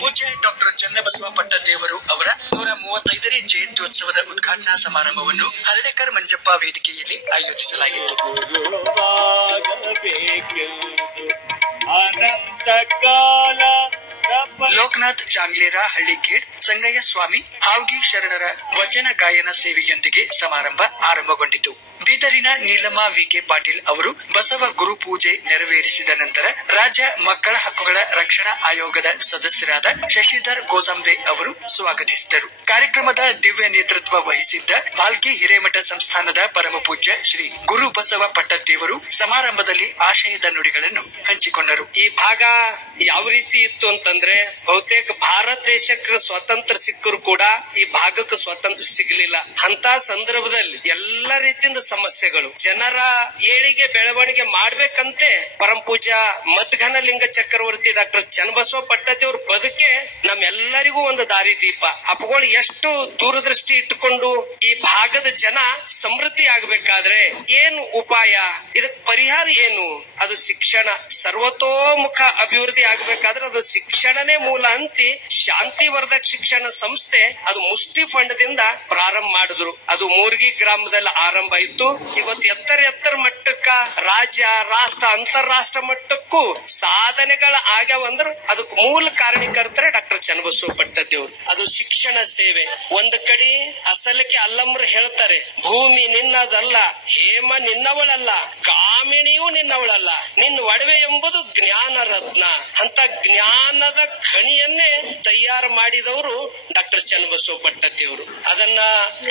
ಪೂಜ್ಯ ಡಾಕ್ಟರ್ ಪಟ್ಟದೇವರು ಅವರ ನೂರ ಮೂವತ್ತೈದನೇ ಜಯಂತ್ಯೋತ್ಸವದ ಉದ್ಘಾಟನಾ ಸಮಾರಂಭವನ್ನು ಹರಡೆಕರ್ ಮಂಜಪ್ಪ ವೇದಿಕೆಯಲ್ಲಿ ಆಯೋಜಿಸಲಾಗಿತ್ತು. ಲೋಕನಾಥ್ ಜಾಂಗ್ಲೇರ ಹಳ್ಳಿಕೇಡ್ ಸಂಗಯ್ಯ ಸ್ವಾಮಿ ಹಾವ್ಗಿ ಶರಣರ ವಚನ ಗಾಯನ ಸೇವೆಯೊಂದಿಗೆ ಸಮಾರಂಭ ಆರಂಭಗೊಂಡಿತು. ಬೀದರಿನ ನೀಲಮ್ಮ ವಿಕೆ ಪಾಟೀಲ್ ಅವರು ಬಸವ ಗುರು ಪೂಜೆ ನೆರವೇರಿಸಿದ ನಂತರ ರಾಜ್ಯ ಮಕ್ಕಳ ಹಕ್ಕುಗಳ ರಕ್ಷಣಾ ಆಯೋಗದ ಸದಸ್ಯರಾದ ಶಶಿಧರ್ ಗೋಸಂಬೆ ಅವರು ಸ್ವಾಗತಿಸಿದರು. ಕಾರ್ಯಕ್ರಮದ ದಿವ್ಯ ನೇತೃತ್ವ ವಹಿಸಿದ್ದ ಭಾಲ್ಕಿ ಹಿರೇಮಠ ಸಂಸ್ಥಾನದ ಪರಮ ಪೂಜ್ಯ ಶ್ರೀ ಗುರು ಬಸವ ಪಟ್ಟದೇವರು ಸಮಾರಂಭದಲ್ಲಿ ಆಶಯದ ನುಡಿಗಳನ್ನು ಹಂಚಿಕೊಂಡರು. ಈ ಭಾಗ ಯಾವ ರೀತಿ ಇತ್ತು ಅಂತಂದ್ರೆ ಬಹುತೇಕ ಭಾರತ ದೇಶಕ್ಕೆ ಸ್ವಾತಂತ್ರ್ಯ ಸಿಕ್ಕರು ಕೂಡ ಈ ಭಾಗಕ್ಕೆ ಸ್ವಾತಂತ್ರ್ಯ ಸಿಗಲಿಲ್ಲ. ಅಂತ ಸಂದರ್ಭದಲ್ಲಿ ಎಲ್ಲ ರೀತಿಯಿಂದ ಸಮಸ್ಯೆಗಳು. ಜನರ ಏಳಿಗೆ ಬೆಳವಣಿಗೆ ಮಾಡ್ಬೇಕಂತೆ ಪರಂ ಪೂಜಾ ಮದ್ಘನ ಲಿಂಗ ಚಕ್ರವರ್ತಿ ಡಾಕ್ಟರ್ ಚನ್ನಬಸವ ಪಟ್ಟದೇವ್ರ ಬದುಕೆ ನಮ್ಮೆಲ್ಲರಿಗೂ ಒಂದು ದಾರಿ ದೀಪ. ಅಪ್ಪಗಳು ಎಷ್ಟು ದೂರದೃಷ್ಟಿ ಇಟ್ಟುಕೊಂಡು ಈ ಭಾಗದ ಜನ ಸಮೃದ್ಧಿ ಆಗ್ಬೇಕಾದ್ರೆ ಏನು ಉಪಾಯ? ಇದಕ್ ಪರಿಹಾರ ಏನು? ಅದು ಶಿಕ್ಷಣ. ಸರ್ವತೋಮುಖ ಅಭಿವೃದ್ಧಿ ಆಗ್ಬೇಕಾದ್ರೆ ಅದು ಶಿಕ್ಷಣನೇ ಮೂಲ ಅಂತಿ ಶಾಂತಿವರ್ಧಕ ಶಿಕ್ಷಣ ಸಂಸ್ಥೆ ಅದು ಮುಷ್ಟಿ ಫಂಡ್ ದಿಂದ ಪ್ರಾರಂಭ ಮಾಡಿದ್ರು. ಅದು ಮೂರ್ಗಿ ಗ್ರಾಮದಲ್ಲಿ ಆರಂಭ ಇತ್ತು. ಇವತ್ತು ಎತ್ತರ ಎತ್ತರ ಮಟ್ಟಕ್ಕ ರಾಜ್ಯ, ರಾಷ್ಟ್ರ, ಅಂತಾರಾಷ್ಟ್ರ ಮಟ್ಟಕ್ಕೂ ಸಾಧನೆಗಳ ಆಗ್ಯಾವಂದ್ರ ಅದಕ್ಕೆ ಮೂಲ ಕಾರಣೀಕರ್ತರೆ ಡಾಕ್ಟರ್ ಚನ್ನಬಸವ ಪಟ್ಟದೇವ್ರು. ಅದು ಶಿಕ್ಷಣ ಸೇವೆ. ಒಂದು ಕಡೆ ಅಸಲಕ್ಕೆ ಅಲ್ಲಮ್ರು ಹೇಳ್ತಾರೆ, ಭೂಮಿ ನಿನ್ನದಲ್ಲ, ಹೇಮ ನಿನ್ನವಳಲ್ಲ, ಕಾಮಿಣಿಯೂ ನಿನ್ನವಳಲ್ಲ, ನಿನ್ನ ಒಡವೆ ಎಂಬುದು ಜ್ಞಾನ ರತ್ನ ಅಂತ ಜ್ಞಾನದ ಖಣಿಯನ್ನೇ ತಯಾರು ಮಾಡಿದವರು ಡಾಕ್ಟರ್ ಚನ್ನಬಸವ ಪಟ್ಟದೇವ್ರು. ಅದನ್ನ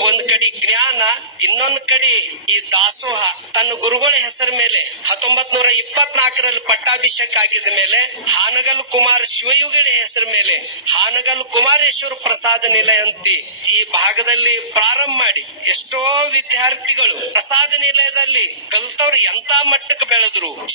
ಒಂದ್ ಕಡೆ ಜ್ಞಾನ ಇನ್ನೊಂದ್ ಕಡೆ ಈ ದಾಸೋಹ ತನ್ನ ಗುರುಗಳ ಹೆಸರ ಮೇಲೆ ಹತ್ತೊಂಬತ್ ನೂರ ಇಪ್ಪತ್ನಾಲ್ಕರಲ್ಲಿ ಪಟ್ಟಾಭಿಷೇಕ ಆಗಿದ ಮೇಲೆ ಹಾನಗಲ್ ಕುಮಾರ್ ಶಿವಯುಗಳ ಹೆಸರ ಮೇಲೆ ಹಾನಗಲ್ ಕುಮಾರೇಶ್ವರ ಪ್ರಸಾದ ನಿಲಯ ಅಂತಿ ಈ ಭಾಗದಲ್ಲಿ ಪ್ರಾರಂಭ ಮಾಡಿ ಎಷ್ಟೋ ವಿದ್ಯಾರ್ಥಿಗಳು ಪ್ರಸಾದ ನಿಲಯದಲ್ಲಿ ಕಲ್ತವ್ರು ಎಂತ ಮಟ್ಟಕ್ಕೆ ಬೆಳೆದ್ರು?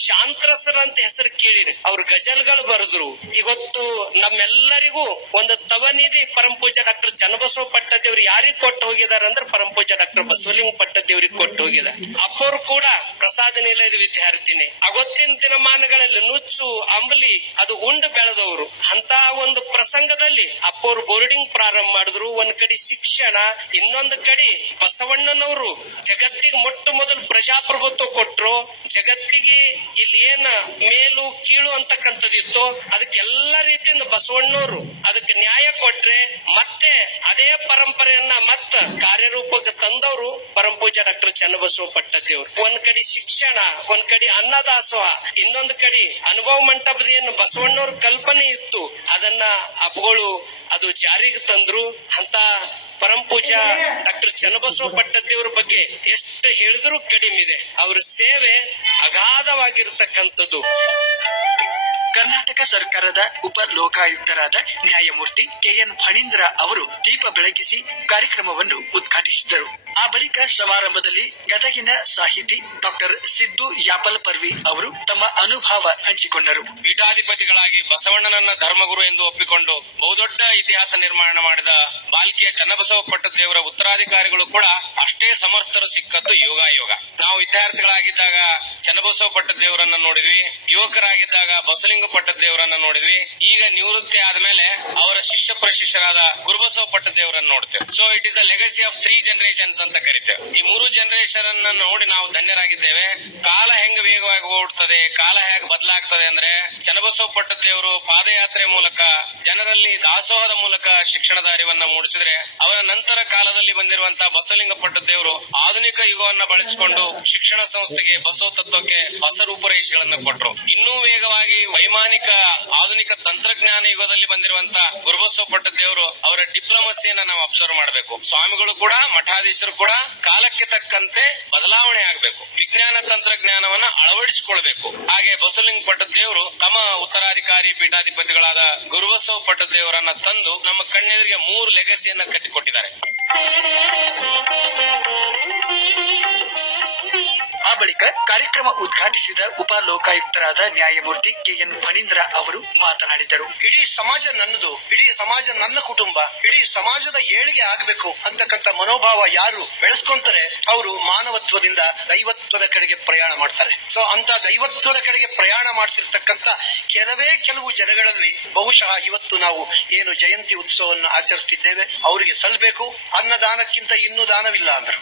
ಅಂತ ಹೆಸರು ಕೇಳಿರಿ. ಅವ್ರ ಗಜಲ್ಗಳು ಬರೆದ್ರು. ಇವತ್ತು ನಮ್ಮೆಲ್ಲರಿಗೂ ಒಂದು ತವನಿಧಿ ಪರಂ ಪೂಜಾ ಡಾಕ್ಟರ್ ಚನ್ನಬಸವ ಪಟ್ಟದೇವ್ರು ಯಾರಿಗೆ ಕೊಟ್ಟು ಹೋಗಿದಾರೆ ಅಂದ್ರೆ ಪರಂ ಡಾಕ್ಟರ್ ಡಾಕ್ಟರ್ ಬಸವಲಿಂಗ ಪಟ್ಟದೇವ್ರಿಗೆ ಕೊಟ್ಟು ಹೋಗಿದ. ಅಪ್ಪರು ಕೂಡ ಪ್ರಸಾದ ನಿಲಯದ ವಿದ್ಯಾರ್ಥಿನಿ. ಅವತ್ತಿನ ದಿನಮಾನಗಳಲ್ಲಿ ನುಚ್ಚು, ಅಂಬಲಿ, ಅದು ಉಂಡು ಬೆಳೆದವರು. ಅಂತ ಒಂದು ಪ್ರಸಂಗದಲ್ಲಿ ಅಪ್ಪರು ಬೋರ್ಡಿಂಗ್ ಪ್ರಾರಂಭ ಮಾಡಿದ್ರು. ಒಂದ್ ಕಡೆ ಶಿಕ್ಷಣ, ಇನ್ನೊಂದು ಕಡೆ ಬಸವಣ್ಣನವರು ಜಗತ್ತಿಗೆ ಮೊಟ್ಟ ಮೊದಲು ಪ್ರಜಾಪ್ರಭುತ್ವ ಕೊಟ್ರು. ಜಗತ್ತಿಗೆ ಇಲ್ಲಿ ಏನ ಮೇಲು, ಕೀಳು ಅಂತಕ್ಕಂಥದ್ದಿತ್ತು ಅದಕ್ಕೆಲ್ಲ ರೀತಿಯಿಂದ ಬಸವಣ್ಣವರು ಅದಕ್ಕೆ ನ್ಯಾಯ ಕೊಟ್ರೆ ಮತ್ತೆ ಅದೇ ಪರಂಪರೆಯನ್ನ ಮತ್ತ ಕಾರ್ಯರೂಪಕ್ಕೆ ತಂದವರು ಪರಂ ಪೂಜಾ ಡಾಕ್ಟರ್ ಚನ್ನಬಸವ ಪಟ್ಟದೇವ್ರು. ಒಂದ್ ಕಡೆ ಶಿಕ್ಷಣ, ಒಂದ್ ಕಡೆ ಅನ್ನದಾಸೋಹ, ಇನ್ನೊಂದು ಕಡೆ ಅನುಭವ ಮಂಟಪದ ಏನು ಬಸವಣ್ಣವ್ರ ಕಲ್ಪನೆ ಇತ್ತು. ಅದನ್ನ ಅಪ್ಪಗಳು ಅದು ಜಾರಿಗೆ ತಂದ್ರು. ಅಂತ ಪರಂ ಪೂಜಾ ಡಾಕ್ಟರ್ ಚನ್ನಬಸವ ಪಟ್ಟದೇವ್ರ ಬಗ್ಗೆ ಎಷ್ಟು ಹೇಳಿದ್ರು ಕಡಿಮೆ ಇದೆ. ಅವ್ರ ಸೇವೆ ಅಗಾಧವಾಗಿರ್ತಕ್ಕಂಥದ್ದು. ಕರ್ನಾಟಕ ಸರ್ಕಾರದ ಉಪ ಲೋಕಾಯುಕ್ತರಾದ ನ್ಯಾಯಮೂರ್ತಿ ಕೆಎನ್ ಫಣೀಂದ್ರ ಅವರು ದೀಪ ಬೆಳಗಿಸಿ ಕಾರ್ಯಕ್ರಮವನ್ನು ಉದ್ಘಾಟಿಸಿದರು. ಆ ಬಳಿಕ ಸಮಾರಂಭದಲ್ಲಿ ಗದಗಿನ ಸಾಹಿತಿ ಡಾಕ್ಟರ್ ಸಿದ್ದು ಯಾಪಲ್ ಪರ್ವಿ ಅವರು ತಮ್ಮ ಅನುಭವ ಹಂಚಿಕೊಂಡರು. ಪೀಠಾಧಿಪತಿಗಳಾಗಿ ಬಸವಣ್ಣನನ್ನ ಧರ್ಮಗುರು ಎಂದು ಒಪ್ಪಿಕೊಂಡು ಬಹುದೊಡ್ಡ ಇತಿಹಾಸ ನಿರ್ಮಾಣ ಮಾಡಿದ ಬಾಲ್ಕಿಯ ಚನ್ನಬಸವ ಪಟ್ಟದೇವರ ಉತ್ತರಾಧಿಕಾರಿಗಳು ಕೂಡ ಅಷ್ಟೇ ಸಮರ್ಥರು ಸಿಕ್ಕದ್ದು ಯೋಗಾಯೋಗ. ನಾವು ವಿದ್ಯಾರ್ಥಿಗಳಾಗಿದ್ದಾಗ ಚನ್ನಬಸವ ಪಟ್ಟದೇವರನ್ನ ನೋಡಿದ್ವಿ. ಯುವಕರಾಗಿದ್ದಾಗ ಬಸಲಿಂಗ ಪಟ್ಟದೇವರನ್ನ ನೋಡಿದ್ವಿ. ಈಗ ನಿವೃತ್ತಿ ಆದ್ಮೇಲೆ ಅವರ ಶಿಷ್ಯ ಪ್ರಶಿಷ್ಯರಾದ ಗುರುಬಸವ ಪಟ್ಟದೇವರನ್ನ ನೋಡ್ತೇವೆ. So it is the legacy of three generations ಅಂತ ಕರಿತೇವೆ. ಈ ಮೂರು ಜನರೇಷನ್ ಅನ್ನ ನೋಡಿ ನಾವು ಧನ್ಯರಾಗಿದ್ದೇವೆ. ಕಾಲ ಹೆಂಗ್ ವೇಗವಾಗಿ ಓಡ್ತದೆ, ಕಾಲ ಹೇಗೆ ಬದಲಾಗ್ತದೆ ಅಂದ್ರೆ ಚನ್ನಬಸವ ಪಟ್ಟದೇವರು ಪಾದಯಾತ್ರೆ ಮೂಲಕ, ಜನರಲ್ಲಿ ದಾಸೋಹದ ಮೂಲಕ ಶಿಕ್ಷಣದ ಅರಿವನ್ನ ಮೂಡಿಸಿದ್ರೆ, ಅವರ ನಂತರ ಕಾಲದಲ್ಲಿ ಬಂದಿರುವಂತಹ ಬಸವಲಿಂಗ ಪಟ್ಟದೇವರು ಆಧುನಿಕ ಯುಗವನ್ನ ಬಳಸಿಕೊಂಡು ಶಿಕ್ಷಣ ಸಂಸ್ಥೆಗೆ, ಬಸವ ತತ್ವಕ್ಕೆ ಹೊಸ ರೂಪರೇಷೆಗಳನ್ನ ಕೊಟ್ಟರು ಇನ್ನೂ ವೇಗವಾಗಿ ವೈಮಾನಿಕ ಆಧುನಿಕ ತಂತ್ರಜ್ಞಾನ ಯುಗದಲ್ಲಿ ಬಂದಿರುವಂತ ಗುರುಬಸವ ಪಟ್ಟದೇವರು ಅವರ ಡಿಪ್ಲೊಮಸಿಯನ್ನ ನಾವು ಅಬ್ಸರ್ವ್ ಮಾಡಬೇಕು. ಸ್ವಾಮಿಗಳು ಕೂಡ, ಮಠಾಧೀಶರು ಕೂಡ ಕಾಲಕ್ಕೆ ತಕ್ಕಂತೆ ಬದಲಾವಣೆ ಆಗಬೇಕು. ವಿಜ್ಞಾನ ತಂತ್ರಜ್ಞಾನವನ್ನ ಅಳವಡಿಸಿಕೊಳ್ಬೇಕು. ಹಾಗೆ ಬಸವಲಿಂಗ ಪಟ್ಟದೇವರು ತಮ್ಮ ಉತ್ತರಾಧಿಕಾರಿ ಪೀಠಾಧಿಪತಿಗಳಾದ ಗುರುಬಸವ ಪಟ್ಟದೇವರನ್ನ ತಂದು ನಮ್ಮ ಕಣ್ಣೆದುರಿಗೆ ಮೂರು ಲೆಗಸಿಯನ್ನ ಕಟ್ಟಿಕೊಟ್ಟಿದ್ದಾರೆ. ಬಳಿಕ ಕಾರ್ಯಕ್ರಮ ಉದ್ಘಾಟಿಸಿದ ಉಪ ಲೋಕಾಯುಕ್ತರಾದ ನ್ಯಾಯಮೂರ್ತಿ ಕೆಎನ್ ಫಣೀಂದ್ರ ಅವರು ಮಾತನಾಡಿದರು. ಇಡೀ ಸಮಾಜ ನನ್ನದು, ಇಡೀ ಸಮಾಜ ನನ್ನ ಕುಟುಂಬ, ಇಡೀ ಸಮಾಜದ ಏಳಿಗೆ ಆಗಬೇಕು ಅಂತಕ್ಕಂಥ ಮನೋಭಾವ ಯಾರು ಬೆಳೆಸ್ಕೊಂತಾರೆ, ಅವರು ಮಾನವತ್ವದಿಂದ ದೈವತ್ವದ ಕಡೆಗೆ ಪ್ರಯಾಣ ಮಾಡ್ತಾರೆ. ಸೊ ಅಂತ ದೈವತ್ವದ ಕಡೆಗೆ ಪ್ರಯಾಣ ಮಾಡ್ತಿರ್ತಕ್ಕಂಥ ಕೆಲವೇ ಕೆಲವು ಜನಗಳಲ್ಲಿ ಬಹುಶಃ ಇವತ್ತು ನಾವು ಏನು ಜಯಂತಿ ಉತ್ಸವವನ್ನು ಆಚರಿಸ್ತಿದ್ದೇವೆ, ಅವರಿಗೆ ಸಲ್ಲಬೇಕು ಅನ್ನದಾನಕ್ಕಿಂತ ಇನ್ನೂ ದಾನವಿಲ್ಲ ಅಂದ್ರು.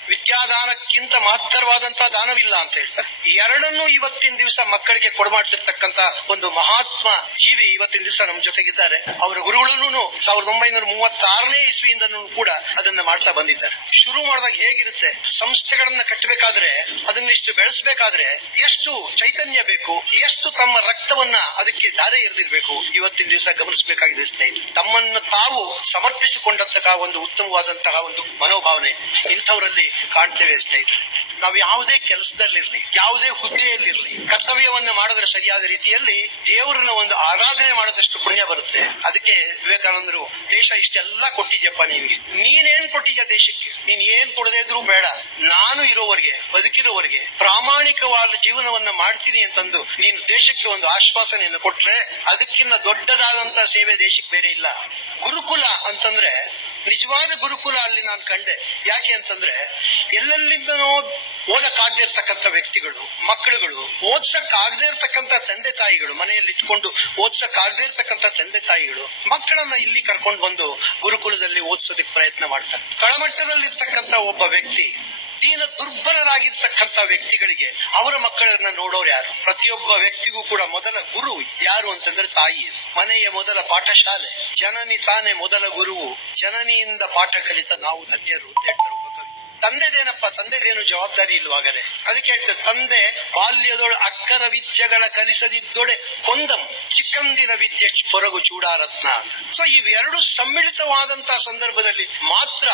ವಿದ್ಯಾದಾನಕ್ಕಿಂತ ಮಹತ್ತರವಾದಂತಹ ದಾನವಿಲ್ಲ ಅಂತ ಹೇಳ್ತಾರೆ. ಎರಡನ್ನೂ ಇವತ್ತಿನ ದಿವಸ ಮಕ್ಕಳಿಗೆ ಕೊಡಮಾಡ್ತಿರ್ತಕ್ಕಂತ ಒಂದು ಮಹಾತ್ಮ ಜೀವಿ ಇವತ್ತಿನ ದಿವಸ ನಮ್ಮ ಜೊತೆಗಿದ್ದಾರೆ. ಅವರ ಗುರುಗಳನ್ನು ಸಾವಿರದ ಒಂಬೈನೂರ ಮೂವತ್ತಾರನೇ ಇಸ್ವಿಯಿಂದನೂ ಕೂಡ ಅದನ್ನ ಮಾಡ್ತಾ ಬಂದಿದ್ದಾರೆ. ಶುರು ಮಾಡಿದಾಗ ಹೇಗಿರುತ್ತೆ? ಸಂಸ್ಥೆಗಳನ್ನ ಕಟ್ಟಬೇಕಾದ್ರೆ ಅದನ್ನ ಇಷ್ಟು ಬೆಳೆಸಬೇಕಾದ್ರೆ ಎಷ್ಟು ಚೈತನ್ಯ ಬೇಕು, ಎಷ್ಟು ತಮ್ಮ ರಕ್ತವನ್ನ ಅದಕ್ಕೆ ಧಾರೆ ಎರೆದಿರ್ಬೇಕು ಇವತ್ತಿನ ದಿವಸ ಗಮನಿಸಬೇಕಾಗಿದೆ ಸ್ನೇಹಿತರೆ. ತಮ್ಮನ್ನು ತಾವು ಸಮರ್ಪಿಸಿಕೊಂಡಂತಹ ಒಂದು ಉತ್ತಮವಾದಂತಹ ಒಂದು ಮನೋಭಾವನೆ ಇಂಥವರಲ್ಲಿ ಕಾಣ್ತೇವೆ ಸ್ನೇಹಿತರೆ. ನಾವು ಯಾವುದೇ ಕೆಲಸದಲ್ಲಿರ್ಲಿ, ಯಾವುದೇ ಹುದ್ದೆಯಲ್ಲಿರ್ಲಿ, ಕರ್ತವ್ಯವನ್ನ ಮಾಡಿದ್ರೆ ಸರಿಯಾದ ರೀತಿಯಲ್ಲಿ ದೇವರನ್ನ ಒಂದು ಆರಾಧನೆ ಮಾಡಿದಷ್ಟು ಪುಣ್ಯ ಬರುತ್ತೆ. ಅದಕ್ಕೆ ವಿವೇಕಾನಂದರು, ದೇಶ ಇಷ್ಟೆಲ್ಲ ಕೊಟ್ಟಿದ್ಯಪ್ಪ ನಿನ್ಗೆ. ನೀನೇನ್ ಕೊಟ್ಟಿದ್ಯಾ ದೇಶಕ್ಕೆ? ನೀನ್ ಏನ್ ಕೊಡದೇ ಇದ್ರು ಬೇಡ. ನಾನು ಇರೋವರೆಗೆ, ಬದುಕಿರೋವರೆಗೆ, ಪ್ರಾಮಾಣಿಕವಾದ ಜೀವನವನ್ನ ಮಾಡ್ತೀನಿ ಅಂತಂದು ನೀನು ದೇಶಕ್ಕೆ ಒಂದು ಆಶ್ವಾಸನೆಯನ್ನು ಕೊಟ್ರೆ ಅದಕ್ಕಿಂತ ದೊಡ್ಡದಾದಂತ ಸೇವೆ ದೇಶಕ್ಕೆ ಬೇರೆ ಇಲ್ಲ. ಗುರುಕುಲ ಅಂತಂದ್ರೆ ನಿಜವಾದ ಗುರುಕುಲ ಅಲ್ಲಿ ನಾನು ಕಂಡೆ. ಯಾಕೆ ಅಂತಂದ್ರೆ, ಎಲ್ಲೆಲ್ಲಿಂದನೋ ಓದಕ್ಕಾಗದೇ ಇರ್ತಕ್ಕಂಥ ವ್ಯಕ್ತಿಗಳು, ಮಕ್ಕಳುಗಳು, ಓದ್ಸಕ್ಕಾಗದೇ ಇರ್ತಕ್ಕಂಥ ತಂದೆ ತಾಯಿಗಳು, ಮನೆಯಲ್ಲಿ ಇಟ್ಕೊಂಡು ಓದ್ಸಕ್ಕಾಗದೇ ಇರ್ತಕ್ಕಂಥ ತಂದೆ ತಾಯಿಗಳು, ಮಕ್ಕಳನ್ನ ಇಲ್ಲಿ ಕರ್ಕೊಂಡು ಬಂದು ಗುರುಕುಲದಲ್ಲಿ ಓದಿಸೋದಕ್ಕೆ ಪ್ರಯತ್ನ ಮಾಡ್ತಾರೆ. ತಳಮಟ್ಟದಲ್ಲಿರ್ತಕ್ಕಂಥ ಒಬ್ಬ ವ್ಯಕ್ತಿ ದೀನ ದುರ್ಬಲರಾಗಿರ್ತಕ್ಕಂಥ ವ್ಯಕ್ತಿಗಳಿಗೆ ಅವರ ಮಕ್ಕಳನ್ನ ನೋಡೋರು ಯಾರು? ಪ್ರತಿಯೊಬ್ಬ ವ್ಯಕ್ತಿಗೂ ಕೂಡ ಮೊದಲ ಗುರು ಯಾರು ಅಂತಂದ್ರೆ ತಾಯಿ. ಮನೆಯ ಮೊದಲ ಪಾಠಶಾಲೆ. ಜನನಿ ತಾನೇ ಮೊದಲ ಗುರುವು. ಜನನಿಯಿಂದ ಪಾಠ ಕಲಿತ ನಾವು ಧನ್ಯರು ಅಂತ ಹೇಳ್ತಾರೆ. ತಂದೆದೇನಪ್ಪ, ತಂದೆದೇನು ಜವಾಬ್ದಾರಿ ಇಲ್ವಾಗರೆ ಅದಕ್ಕೆ ಹೇಳ್ತಾರೆ ತಂದೆ ಬಾಲ್ಯದೊಳ ಅಕ್ಕರ ವಿದ್ಯೆಗಳ ಕಲಿಸದಿದ್ದೊಡೆ ಕೊಂದಂ, ಚಿಕ್ಕಂದಿನ ವಿದ್ಯೆ ಪೊರಗು ಚೂಡಾರತ್ನ ಅಂತ. ಸೊ ಇವೆರಡು ಸಮ್ಮಿಳಿತವಾದಂತಹ ಸಂದರ್ಭದಲ್ಲಿ ಮಾತ್ರ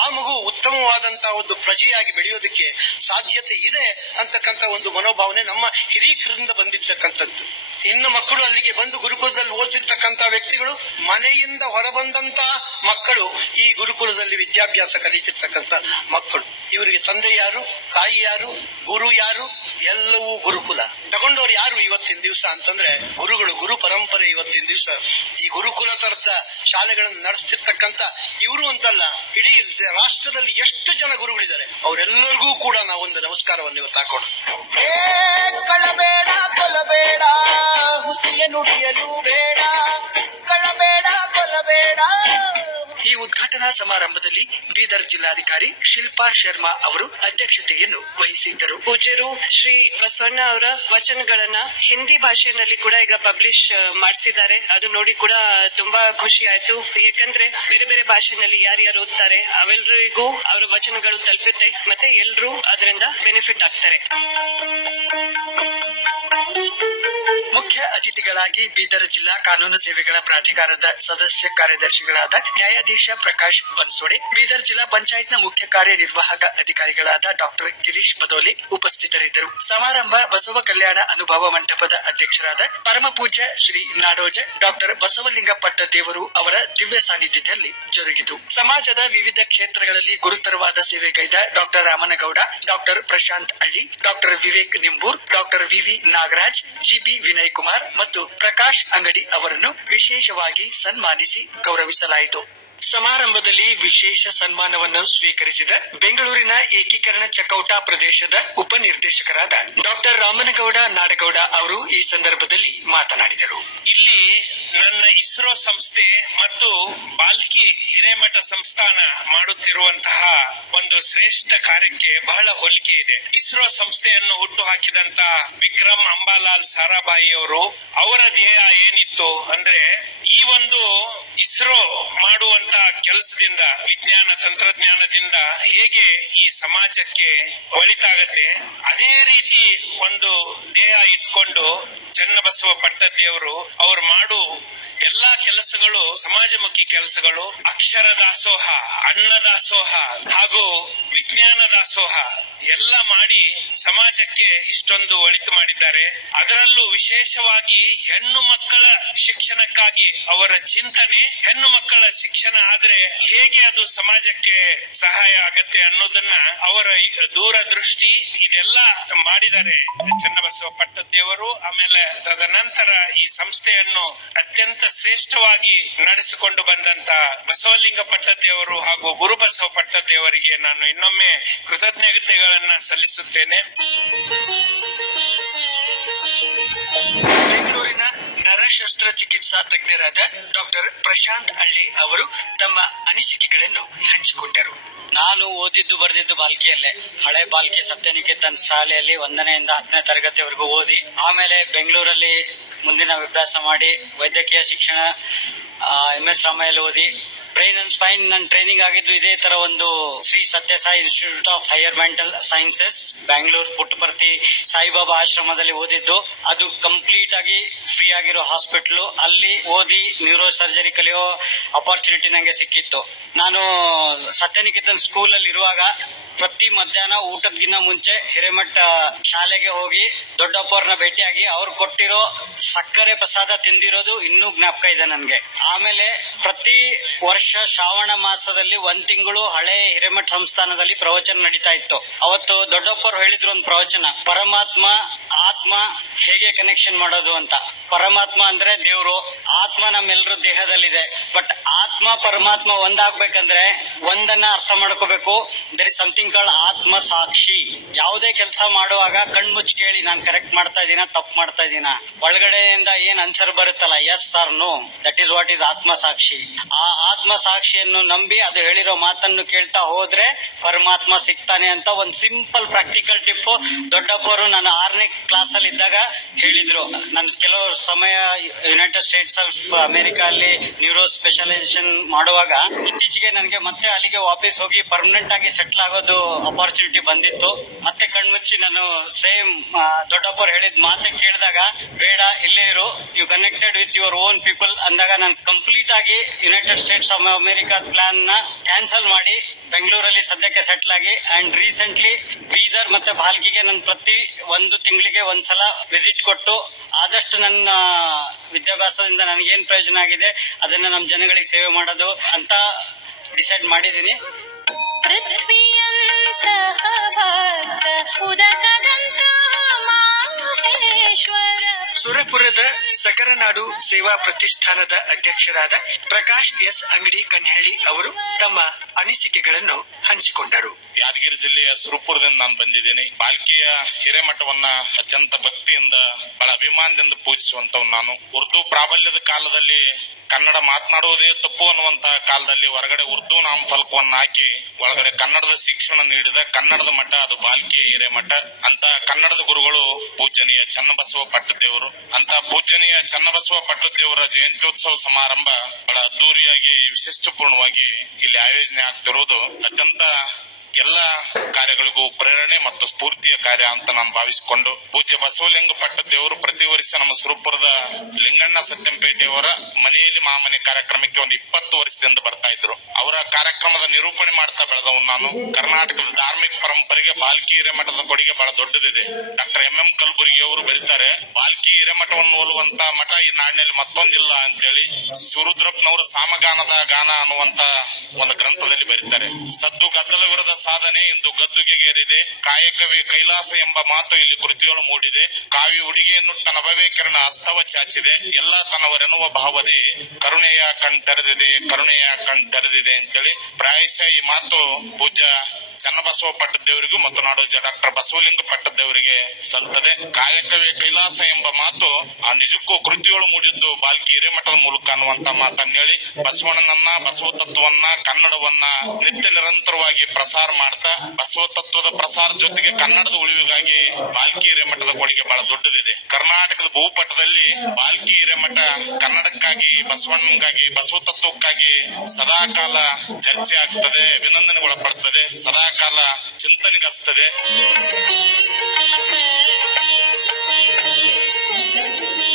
ಆ ಮಗು ಉತ್ತಮವಾದಂತಹ ಒಂದು ಪ್ರಜೆಯಾಗಿ ಬೆಳೆಯೋದಕ್ಕೆ ಸಾಧ್ಯತೆ ಇದೆ ಅಂತಕ್ಕಂಥ ಒಂದು ಮನೋಭಾವನೆ ನಮ್ಮ ಹಿರೀಕರಿಂದ ಬಂದಿರ್ತಕ್ಕಂಥದ್ದು. ಇನ್ನು ಮಕ್ಕಳು ಅಲ್ಲಿಗೆ ಬಂದು ಗುರುಕುಲದಲ್ಲಿ ಓದಿರ್ತಕ್ಕಂಥ ವ್ಯಕ್ತಿಗಳು, ಮನೆಯಿಂದ ಹೊರಬಂದಂತ ಮಕ್ಕಳು ಈ ಗುರುಕುಲದಲ್ಲಿ ವಿದ್ಯಾಭ್ಯಾಸ ಕಲಿತಿರ್ತಕ್ಕಂಥ ಮಕ್ಕಳು. ಇವರಿಗೆ ತಂದೆ ಯಾರು, ತಾಯಿ ಯಾರು, ಗುರು ಯಾರು? ಎಲ್ಲವೂ ಗುರುಕುಲ. ತಗೊಂಡವ್ರು ಯಾರು ಇವತ್ತಿನ ದಿವಸ ಅಂತಂದ್ರೆ ಗುರುಗಳು, ಗುರು ಪರಂಪರೆ ಇವತ್ತಿನ ದಿವಸ. ಈ ಗುರುಕುಲ ತರದ ಶಾಲೆಗಳನ್ನು ನಡೆಸ್ತಿರ್ತಕ್ಕಂಥ ಇವರು ಅಂತಲ್ಲ, ಇಡೀ ರಾಷ್ಟ್ರದಲ್ಲಿ ಎಷ್ಟು ಜನ ಗುರುಗಳಿದ್ದಾರೆ, ಅವರೆಲ್ಲರಿಗೂ ಕೂಡ ನಾವೊಂದು ನಮಸ್ಕಾರವನ್ನು ಇವತ್ತು ಹಾಕೋಣ. ಕಳಬೇಡ, ಕೊಲಬೇಡ ಹುಸಿಯ ನುಡಿಯಲು ಬೇಡ, ಕಳಬೇಡ ಕೊಲಬೇಡ ಈ ಉದ್ಘಾಟನಾ ಸಮಾರಂಭದಲ್ಲಿ ಬೀದರ್ ಜಿಲ್ಲಾಧಿಕಾರಿ ಶಿಲ್ಪಾ ಶರ್ಮಾ ಅವರು ಅಧ್ಯಕ್ಷತೆಯನ್ನು ವಹಿಸಿದ್ದರು. ಪೂಜ್ಯರು ಶ್ರೀ ಬಸವಣ್ಣ ಅವರ ವಚನಗಳನ್ನ ಹಿಂದಿ ಭಾಷೆಯಲ್ಲಿ ಕೂಡ ಈಗ ಪಬ್ಲಿಷ್ ಮಾಡಿಸಿದ್ದಾರೆ. ಅದು ನೋಡಿ ಕೂಡ ತುಂಬಾ ಖುಷಿ ಆಯ್ತು. ಯಾಕಂದ್ರೆ ಬೇರೆ ಬೇರೆ ಭಾಷೆನಲ್ಲಿ ಯಾರ್ಯಾರು ಓದ್ತಾರೆ ಅವೆಲ್ಲರಿಗೂ ಅವರ ವಚನಗಳು ತಲುಪುತ್ತೆ ಮತ್ತೆ ಎಲ್ಲರೂ ಅದರಿಂದ ಬೆನಿಫಿಟ್ ಆಗ್ತಾರೆ. ಮುಖ್ಯ ಅತಿಥಿಗಳಾಗಿ ಬೀದರ್ ಜಿಲ್ಲಾ ಕಾನೂನು ಸೇವೆಗಳ ಪ್ರಾಧಿಕಾರದ ಸದಸ್ಯ ಕಾರ್ಯದರ್ಶಿಗಳಾದ ನ್ಯಾಯಾಧೀಶ ಪ್ರಕಾಶ್ ಬನ್ಸೋಡೆ, ಬೀದರ್ ಜಿಲ್ಲಾ ಪಂಚಾಯತ್ನ ಮುಖ್ಯ ಕಾರ್ಯನಿರ್ವಾಹಕ ಅಧಿಕಾರಿಗಳಾದ ಡಾಕ್ಟರ್ ಗಿರೀಶ್ ಬದೋಲಿ ಉಪಸ್ಥಿತರಿದ್ದರು. ಸಮಾರಂಭ ಬಸವ ಕಲ್ಯಾಣ ಅನುಭವ ಮಂಟಪದ ಅಧ್ಯಕ್ಷರಾದ ಪರಮ ಪೂಜ್ಯ ಶ್ರೀ ನಾಡೋಜ, ಡಾಕ್ಟರ್ ಬಸವಲಿಂಗ ಪಟ್ಟ ದೇವರು ಅವರ ದಿವ್ಯ ಸಾನ್ನಿಧ್ಯದಲ್ಲಿ ಜರುಗಿತು. ಸಮಾಜದ ವಿವಿಧ ಕ್ಷೇತ್ರಗಳಲ್ಲಿ ಗುರುತರವಾದ ಸೇವೆಗೈದ doctor Ramanagowda, doctor Prashant Alli doctor Vivek Nimbur, doctor VV Nagaraj GB Vinay Kumar ಮತ್ತು ಪ್ರಕಾಶ್ ಅಂಗಡಿ ಅವರನ್ನು ವಿಶೇಷವಾಗಿ ಸನ್ಮಾನಿಸಿ ಗೌರವಿಸಲಾಯಿತು. ಸಮಾರಂಭದಲ್ಲಿ ವಿಶೇಷ ಸನ್ಮಾನವನ್ನು ಸ್ವೀಕರಿಸಿದ ಬೆಂಗಳೂರಿನ ಏಕೀಕರಣ ಚಕೌಟ ಪ್ರದೇಶದ ಉಪನಿರ್ದೇಶಕರಾದ ಡಾಕ್ಟರ್ ರಾಮನಗೌಡ ನಾಡಗೌಡ ಅವರು ಈ ಸಂದರ್ಭದಲ್ಲಿ ಮಾತನಾಡಿದರು. ಇಲ್ಲಿ ನನ್ನ ಇಸ್ರೋ ಸಂಸ್ಥೆ ಮತ್ತು ಬಾಲ್ಕಿ ಹಿರೇಮಠ ಸಂಸ್ಥಾನ ಮಾಡುತ್ತಿರುವಂತಹ ಒಂದು ಶ್ರೇಷ್ಠ ಕಾರ್ಯಕ್ಕೆ ಬಹಳ ಹೋಲಿಕೆ ಇದೆ. ಇಸ್ರೋ ಸಂಸ್ಥೆಯನ್ನು ಹುಟ್ಟು ಹಾಕಿದಂತ ವಿಕ್ರಮ್ ಅಂಬಾಲಾಲ್ ಸಾರಾಭಾಯಿ ಅವರು ಅವರ ಧ್ಯೇಯ ಏನಿತ್ತು ಅಂದ್ರೆ ಈ ಒಂದು ಇಸ್ರೋ ಮಾಡುವಂತ ಕೆಲಸದಿಂದ, ವಿಜ್ಞಾನ ತಂತ್ರಜ್ಞಾನದಿಂದ ಹೇಗೆ ಈ ಸಮಾಜಕ್ಕೆ ಒಳಿತಾಗತ್ತೆ, ಅದೇ ರೀತಿ ಒಂದು ದೇಹ ಇಟ್ಕೊಂಡು ಚನ್ನಬಸವ ಪಟ್ಟದೇವರು ಅವ್ರು ಮಾಡು ಎಲ್ಲಾ ಕೆಲಸಗಳು, ಸಮಾಜಮುಖಿ ಕೆಲಸಗಳು, ಅಕ್ಷರ ದಾಸೋಹ, ಅನ್ನ ದಾಸೋಹ ಹಾಗೂ ವಿಜ್ಞಾನ ದಾಸೋಹ ಎಲ್ಲ ಮಾಡಿ ಸಮಾಜಕ್ಕೆ ಇಷ್ಟೊಂದು ಒಳಿತು ಮಾಡಿದ್ದಾರೆ. ಅದರಲ್ಲೂ ವಿಶೇಷವಾಗಿ ಹೆಣ್ಣು ಮಕ್ಕಳ ಶಿಕ್ಷಣಕ್ಕಾಗಿ ಅವರ ಚಿಂತನೆ ಹೆಣ್ಣು ಮಕ್ಕಳ ಶಿಕ್ಷಣ ಆದ್ರೆ ಹೇಗೆ ಅದು ಸಮಾಜಕ್ಕೆ ಸಹಾಯ ಆಗತ್ತೆ ಅನ್ನೋದನ್ನ ಅವರ ದೂರದೃಷ್ಟಿ ಇದೆಲ್ಲ ಮಾಡಿದ್ದಾರೆ ಚನ್ನಬಸವ ಪಟ್ಟದೇವರು, ಆಮೇಲೆ ತದನಂತರ ಈ ಸಂಸ್ಥೆಯನ್ನು ಅತ್ಯಂತ ಶ್ರೇಷ್ಠವಾಗಿ ನಡೆಸಿಕೊಂಡು ಬಂದಂತ ಬಸವಲಿಂಗ ಪಟ್ಟದೇವರು ಹಾಗೂ ಗುರು ಬಸವ ಪಟ್ಟದೇವರಿಗೆ ನಾನು ಇನ್ನೊಮ್ಮೆ ಕೃತಜ್ಞತೆಗಳನ್ನ ಸಲ್ಲಿಸುತ್ತೇನೆ. ಶಸ್ತ್ರಚಿಕಿತ್ಸಾ ತಜ್ಞರಾದ ಡಾಕ್ಟರ್ ಪ್ರಶಾಂತ್ ಹಳ್ಳಿ ಅವರು ತಮ್ಮ ಅನಿಸಿಕೆಗಳನ್ನು ಹಂಚಿಕೊಂಡರು. ನಾನು ಓದಿದ್ದು ಬರೆದಿದ್ದು ಬಾಲ್ಕಿಯಲ್ಲೇ. ಹಳೆ ಬಾಲ್ಕಿ ಸತ್ಯನಿಕೇತನ್ ಶಾಲೆಯಲ್ಲಿ ಒಂದನೆಯಿಂದ ಹತ್ತನೇ ತರಗತಿವರೆಗೂ ಓದಿ, ಆಮೇಲೆ ಬೆಂಗಳೂರಲ್ಲಿ ಮುಂದಿನ ಅಭ್ಯಾಸ ಮಾಡಿ ವೈದ್ಯಕೀಯ ಶಿಕ್ಷಣ ಎಂ ಎಸ್ ರಾಮಯ್ಯಲ್ಲಿ ಓದಿ ಬ್ರೈನ್ ಅಂಡ್ ಸ್ಪೈನ್ ನನ್ನ ಟ್ರೈನಿಂಗ್ ಆಗಿದ್ದು ಇದೇ ತರ ಒಂದು Shri Sathya Sai institute of higher mental sciences Bangalore Puttaparthi Sai Baba ಆಶ್ರಮದಲ್ಲಿ ಓದಿದ್ದು. ಅದು ಕಂಪ್ಲೀಟ್ ಆಗಿ ಫ್ರೀ ಆಗಿರೋ ಹಾಸ್ಪಿಟ್ಲು ಅಲ್ಲಿ ಓದಿ ನ್ಯೂರೋ ಸರ್ಜರಿ ಕಲಿಯೋ ಅಪಾರ್ಚುನಿಟಿ ನನಗೆ ಸಿಕ್ಕಿತ್ತು. ನಾನು ಸತ್ಯನಿಕೇತನ್ ಸ್ಕೂಲಲ್ಲಿ ಇರುವಾಗ ಪ್ರತಿ ಮಧ್ಯಾಹ್ನ ಊಟದ್ಗಿನ್ನ ಮುಂಚೆ ಹಿರೇಮಠ ಶಾಲೆಗೆ ಹೋಗಿ ದೊಡ್ಡಪ್ಪವ್ರನ್ನ ಭೇಟಿಯಾಗಿ ಅವ್ರು ಕೊಟ್ಟಿರೋ ಸಕ್ಕರೆ ಪ್ರಸಾದ ತಿಂದಿರೋದು ಇನ್ನೂ ಜ್ಞಾಪಕ ಇದೆ ನನಗೆ. ಆಮೇಲೆ ಪ್ರತಿ ವರ್ಷ ಶ್ರಾವಣ ಮಾಸದಲ್ಲಿ ಒಂದ್ ತಿಂಗಳು ಹಳೆ ಹಿರೇಮಠ ಸಂಸ್ಥಾನದಲ್ಲಿ ಪ್ರವಚನ ನಡೀತಾ ಇತ್ತು. ಅವತ್ತು ದೊಡ್ಡಪ್ಪರು ಹೇಳಿದ್ರು ಒಂದು ಪ್ರವಚನ, ಪರಮಾತ್ಮ, ಆತ್ಮ ಹೇಗೆ ಕನೆಕ್ಷನ್ ಮಾಡೋದು ಅಂತ. ಪರಮಾತ್ಮ ಅಂದ್ರೆ ದೇವ್ರು. ಆತ್ಮ ನಮ್ಮೆಲ್ಲರ ದೇಹದಲ್ಲಿದೆ. ಬಟ್ ಆತ್ಮ, ಪರಮಾತ್ಮ ಒಂದಾಗ್ಬೇಕಂದ್ರೆ ಒಂದನ್ನ ಅರ್ಥ ಮಾಡ್ಕೋಬೇಕು. ದರ್ ಇಸ್ ಸಮಥಿಂಗ್ ಕಾಲ್ ಆತ್ಮ ಸಾಕ್ಷಿ. ಯಾವುದೇ ಕೆಲಸ ಮಾಡುವಾಗ ಕಣ್ಮುಚ್ಚಿ ಕೇಳಿ ನಾನು ಕರೆಕ್ಟ್ ಮಾಡ್ತಾ ಇದೀನ, ತಪ್ಪು ಮಾಡ್ತಾ ಇದೀನ? ಒಳಗಡೆಯಿಂದ ಏನ್ ಅನ್ಸರ್ ಬರುತ್ತಲ್ಲ? Yes sir no that is what is ಆತ್ಮ ಸಾಕ್ಷಿ. ಆ ಆತ್ಮ ಸಾಕ್ಷಿಯನ್ನು ನಂಬಿ ಅದು ಹೇಳಿರೋ ಮಾತನ್ನು ಕೇಳ್ತಾ ಹೋದ್ರೆ ಪರಮಾತ್ಮ ಸಿಗ್ತಾನೆ ಅಂತ ಒಂದ್ ಸಿಂಪಲ್ ಪ್ರಾಕ್ಟಿಕಲ್ ಟಿಪ್ ದೊಡ್ಡಪ್ಪರು ನಾನು ಆರನೇ ಕ್ಲಾಸ್ ಅಲ್ಲಿ ಇದ್ದಾಗ ಹೇಳಿದ್ರು. ನನ್ ಕೆಲವು ಸಮಯ ಯುನೈಟೆಡ್ ಸ್ಟೇಟ್ಸ್ ಆಫ್ ಅಮೆರಿಕ ಅಲ್ಲಿ ನ್ಯೂರೋ ಸ್ಪೆಷಲೈಸೇಷನ್ ಮಾಡುವಾಗ ಇತ್ತೀಚೆಗೆ ನನಗೆ ಮತ್ತೆ ಅಲ್ಲಿಗೆ ವಾಪಸ್ ಹೋಗಿ ಪರ್ಮನೆಂಟ್ ಆಗಿ ಸೆಟ್ಲ್ ಆಗೋದು ಅಪಾರ್ಚುನಿಟಿ ಬಂದಿತ್ತು. ಮತ್ತೆ ಕಣ್ಮುಚ್ಚಿ ನಾನು ಸೇಮ್ ದೊಡ್ಡಪ್ಪರು ಹೇಳಿದ ಮಾತೆ ಕೇಳಿದಾಗ, ಬೇಡ, ಇಲ್ಲೇ ಇರು. You connected with your own people ಅಂದಾಗ ನಾನು ಕಂಪ್ಲೀಟ್ ಆಗಿ ಯುನೈಟೆಡ್ ಸ್ಟೇಟ್ಸ್ ಆಫ್ ಅಮೆರಿಕಾ ಪ್ಲಾನ್ನ ಕ್ಯಾನ್ಸಲ್ ಮಾಡಿ ಬೆಂಗಳೂರಲ್ಲಿ ಸದ್ಯಕ್ಕೆ ಸೆಟ್ಲ್ ಆಗಿ ಅಂಡ್ ರೀಸೆಂಟ್ಲಿ ಬೀದರ್ ಮತ್ತೆ ಬಾಲ್ಕಿಗೆ ನಾನು ಪ್ರತಿ ಒಂದು ತಿಂಗಳಿಗೆ ಒಂದ್ಸಲ ವಿಸಿಟ್ ಕೊಟ್ಟು, ಆದಷ್ಟು ನನ್ನ ವಿದ್ಯಾಭ್ಯಾಸದಿಂದ ನನಗೇನು ಪ್ರಯೋಜನ ಆಗಿದೆ, ಅದನ್ನ ನಮ್ಮ ಜನಗಳಿಗೆ ಸೇವೆ ಮಾಡೋದು ಅಂತ ಡಿಸೈಡ್ ಮಾಡಿದ್ದೀನಿ. ಉದಕದಂತಹ ಮಾಹೇಶ್ವರ. ಸುರಪುರದ ಸಗರನಾಡು ಸೇವಾ ಪ್ರತಿಷ್ಠಾನದ ಅಧ್ಯಕ್ಷರಾದ ಪ್ರಕಾಶ್ ಎಸ್ ಅಂಗಡಿ ಕನ್ಹಳ್ಳಿ ಅವರು ತಮ್ಮ ಅನಿಸಿಕೆಗಳನ್ನು ಹಂಚಿಕೊಂಡರು. ಯಾದಗಿರಿ ಜಿಲ್ಲೆಯ ಸುರಪುರದಿಂದ ನಾನು ಬಂದಿದ್ದೀನಿ. ಬಾಲ್ಕಿಯ ಹಿರೇಮಠವನ್ನ ಅತ್ಯಂತ ಭಕ್ತಿಯಿಂದ, ಬಹಳ ಅಭಿಮಾನದಿಂದ ಪೂಜಿಸುವಂತವ್ ನಾನು. ಉರ್ದು ಪ್ರಾಬಲ್ಯದ ಕಾಲದಲ್ಲಿ ಕನ್ನಡ ಮಾತನಾಡುವುದೇ ತಪ್ಪು ಅನ್ನುವಂತ ಕಾಲದಲ್ಲಿ ಹೊರಗಡೆ ಉರ್ದು ನಾಮಫಲಕವನ್ನ ಹಾಕಿ ಒಳಗಡೆ ಕನ್ನಡದ ಶಿಕ್ಷಣ ನೀಡಿದ ಕನ್ನಡದ ಮಠ ಅದು ಬಾಲ್ಕಿಯ ಹಿರೇಮಠ. ಅಂತ ಕನ್ನಡದ ಗುರುಗಳು ಪೂಜನೀಯ ಚನ್ನಬಸವ ಪಟ್ಟದೇವರು ಅಂತ ಪೂಜನೀಯ ಚನ್ನಬಸವ ಪಟ್ಟದೇವರ ಜಯಂತ್ಯೋತ್ಸವ ಸಮಾರಂಭ ಬಹಳ ಅದ್ದೂರಿಯಾಗಿ, ವಿಶಿಷ್ಟಪೂರ್ಣವಾಗಿ ಇಲ್ಲಿ ಆಯೋಜನೆ ಆಗ್ತಿರುವುದು ಅತ್ಯಂತ ಎಲ್ಲ ಕಾರ್ಯಗಳಿಗೂ ಪ್ರೇರಣೆ ಮತ್ತು ಸ್ಫೂರ್ತಿಯ ಕಾರ್ಯ ಅಂತ ನಾನು ಭಾವಿಸಿಕೊಂಡು ಪೂಜ್ಯ ಬಸವಲಿಂಗ ಪಟ್ಟ ದೇವರು ಪ್ರತಿ ವರ್ಷ ನಮ್ಮ ಸುರಪುರದ ಲಿಂಗಣ್ಣ ಸತ್ಯಂಪೇಟೆಯವರ ಮನೆಯಲ್ಲಿ ಮಾಮನೆ ಕಾರ್ಯಕ್ರಮಕ್ಕೆ ಒಂದು ಇಪ್ಪತ್ತು ವರ್ಷದಿಂದ ಬರ್ತಾ ಇದ್ರು. ಅವರ ಕಾರ್ಯಕ್ರಮದ ನಿರೂಪಣೆ ಮಾಡ್ತಾ ಬೆಳೆದವನು ನಾನು. ಕರ್ನಾಟಕದ ಧಾರ್ಮಿಕ ಪರಂಪರೆಗೆ ಬಾಲ್ಕಿ ಹಿರೇಮಠದ ಕೊಡುಗೆ ಬಹಳ ದೊಡ್ಡದಿದೆ. ಡಾಕ್ಟರ್ ಎಂ ಎಂ ಕಲಬುರ್ಗಿ ಅವರು ಬರೀತಾರೆ, ಬಾಲ್ಕಿ ಹಿರೇಮಠವನ್ನು ಹೋಲುವಂತ ಮಠ ಈ ನಾಡಿನಲ್ಲಿ ಮತ್ತೊಂದಿಲ್ಲ ಅಂತೇಳಿ ಶಿವರುದ್ರಪ್ಪನವರು ಸಾಮಗಾನದ ಗಾನ ಅನ್ನುವಂತ ಒಂದು ಗ್ರಂಥದಲ್ಲಿ ಬರೀತಾರೆ. ಸದ್ದು ಗದ್ದಲವಿರದ ಸಾಧನೆ ಎಂದು ಗದ್ದುಗೆಗೇರಿದೆ. ಕಾಯಕವೇ ಕೈಲಾಸ ಎಂಬ ಮಾತು ಇಲ್ಲಿ ಕೃತಿಗಳು ಮೂಡಿದೆ. ಕಾವಿ ಹುಡುಗಿಯನ್ನು ನಭವೇ ಕಿರಣ ಅಸ್ತವ ಚಾಚಿದೆ. ಎಲ್ಲ ತನ್ನವರೆನ್ನುವ ಭಾವದೆ, ಕರುಣೆಯ ಕಣ್ ತೆರೆದಿದೆ, ಕರುಣೆಯ ಕಣ್ ತೆರೆದಿದೆ ಅಂತೇಳಿ ಪ್ರಾಯಶಃ ಈ ಮಾತು ಪೂಜ್ಯ ಚನ್ನಬಸವ ಪಟ್ಟದೇವರಿಗೂ ಮತ್ತು ನಾಡೋಜ ಡಾಕ್ಟರ್ ಬಸವಲಿಂಗ ಪಟ್ಟದೇವರಿಗೆ ಸಲ್ತದೆ ಕಾಯಕವೇ ಕೈಲಾಸ ಎಂಬ ಮಾತು ಆ ನಿಜಕ್ಕೂ ಕೃತಿಗಳು ಮೂಡಿದ್ದು ಬಾಲ್ಕಿ ಹಿರೇಮಠದ ಮೂಲಕ ಅನ್ನುವಂತ ಮಾತನ್ನ ಹೇಳಿ ಬಸವಣ್ಣನನ್ನ ಬಸವ ತತ್ವವನ್ನ ಕನ್ನಡವನ್ನ ನಿತ್ಯ ನಿರಂತರವಾಗಿ ಪ್ರಸಾರ ಮಾಡ್ತಾ ಬಸವ ತತ್ವದ ಪ್ರಸಾರ ಜೊತೆಗೆ ಕನ್ನಡದ ಉಳಿವಿಗಾಗಿ ಬಾಲ್ಕಿ ಹಿರೇಮಠದ ಕೊಡುಗೆ ಬಹಳ ದೊಡ್ಡದಿದೆ. ಕರ್ನಾಟಕದ ಭೂಪಟದಲ್ಲಿ ಬಾಲ್ಕಿ ಹಿರೇಮಠ ಕನ್ನಡಕ್ಕಾಗಿ ಬಸವಣ್ಣನಿಗಾಗಿ ಬಸವ ತತ್ವಕ್ಕಾಗಿ ಸದಾಕಾಲ ಚರ್ಚೆ ಆಗ್ತದೆ, ಅಭಿನಂದನೆಗೊಳಪಡ್ತದೆ. ಸದಾ ಕಾಲ ಚಿಂತನೆಗಸ್ತದೆ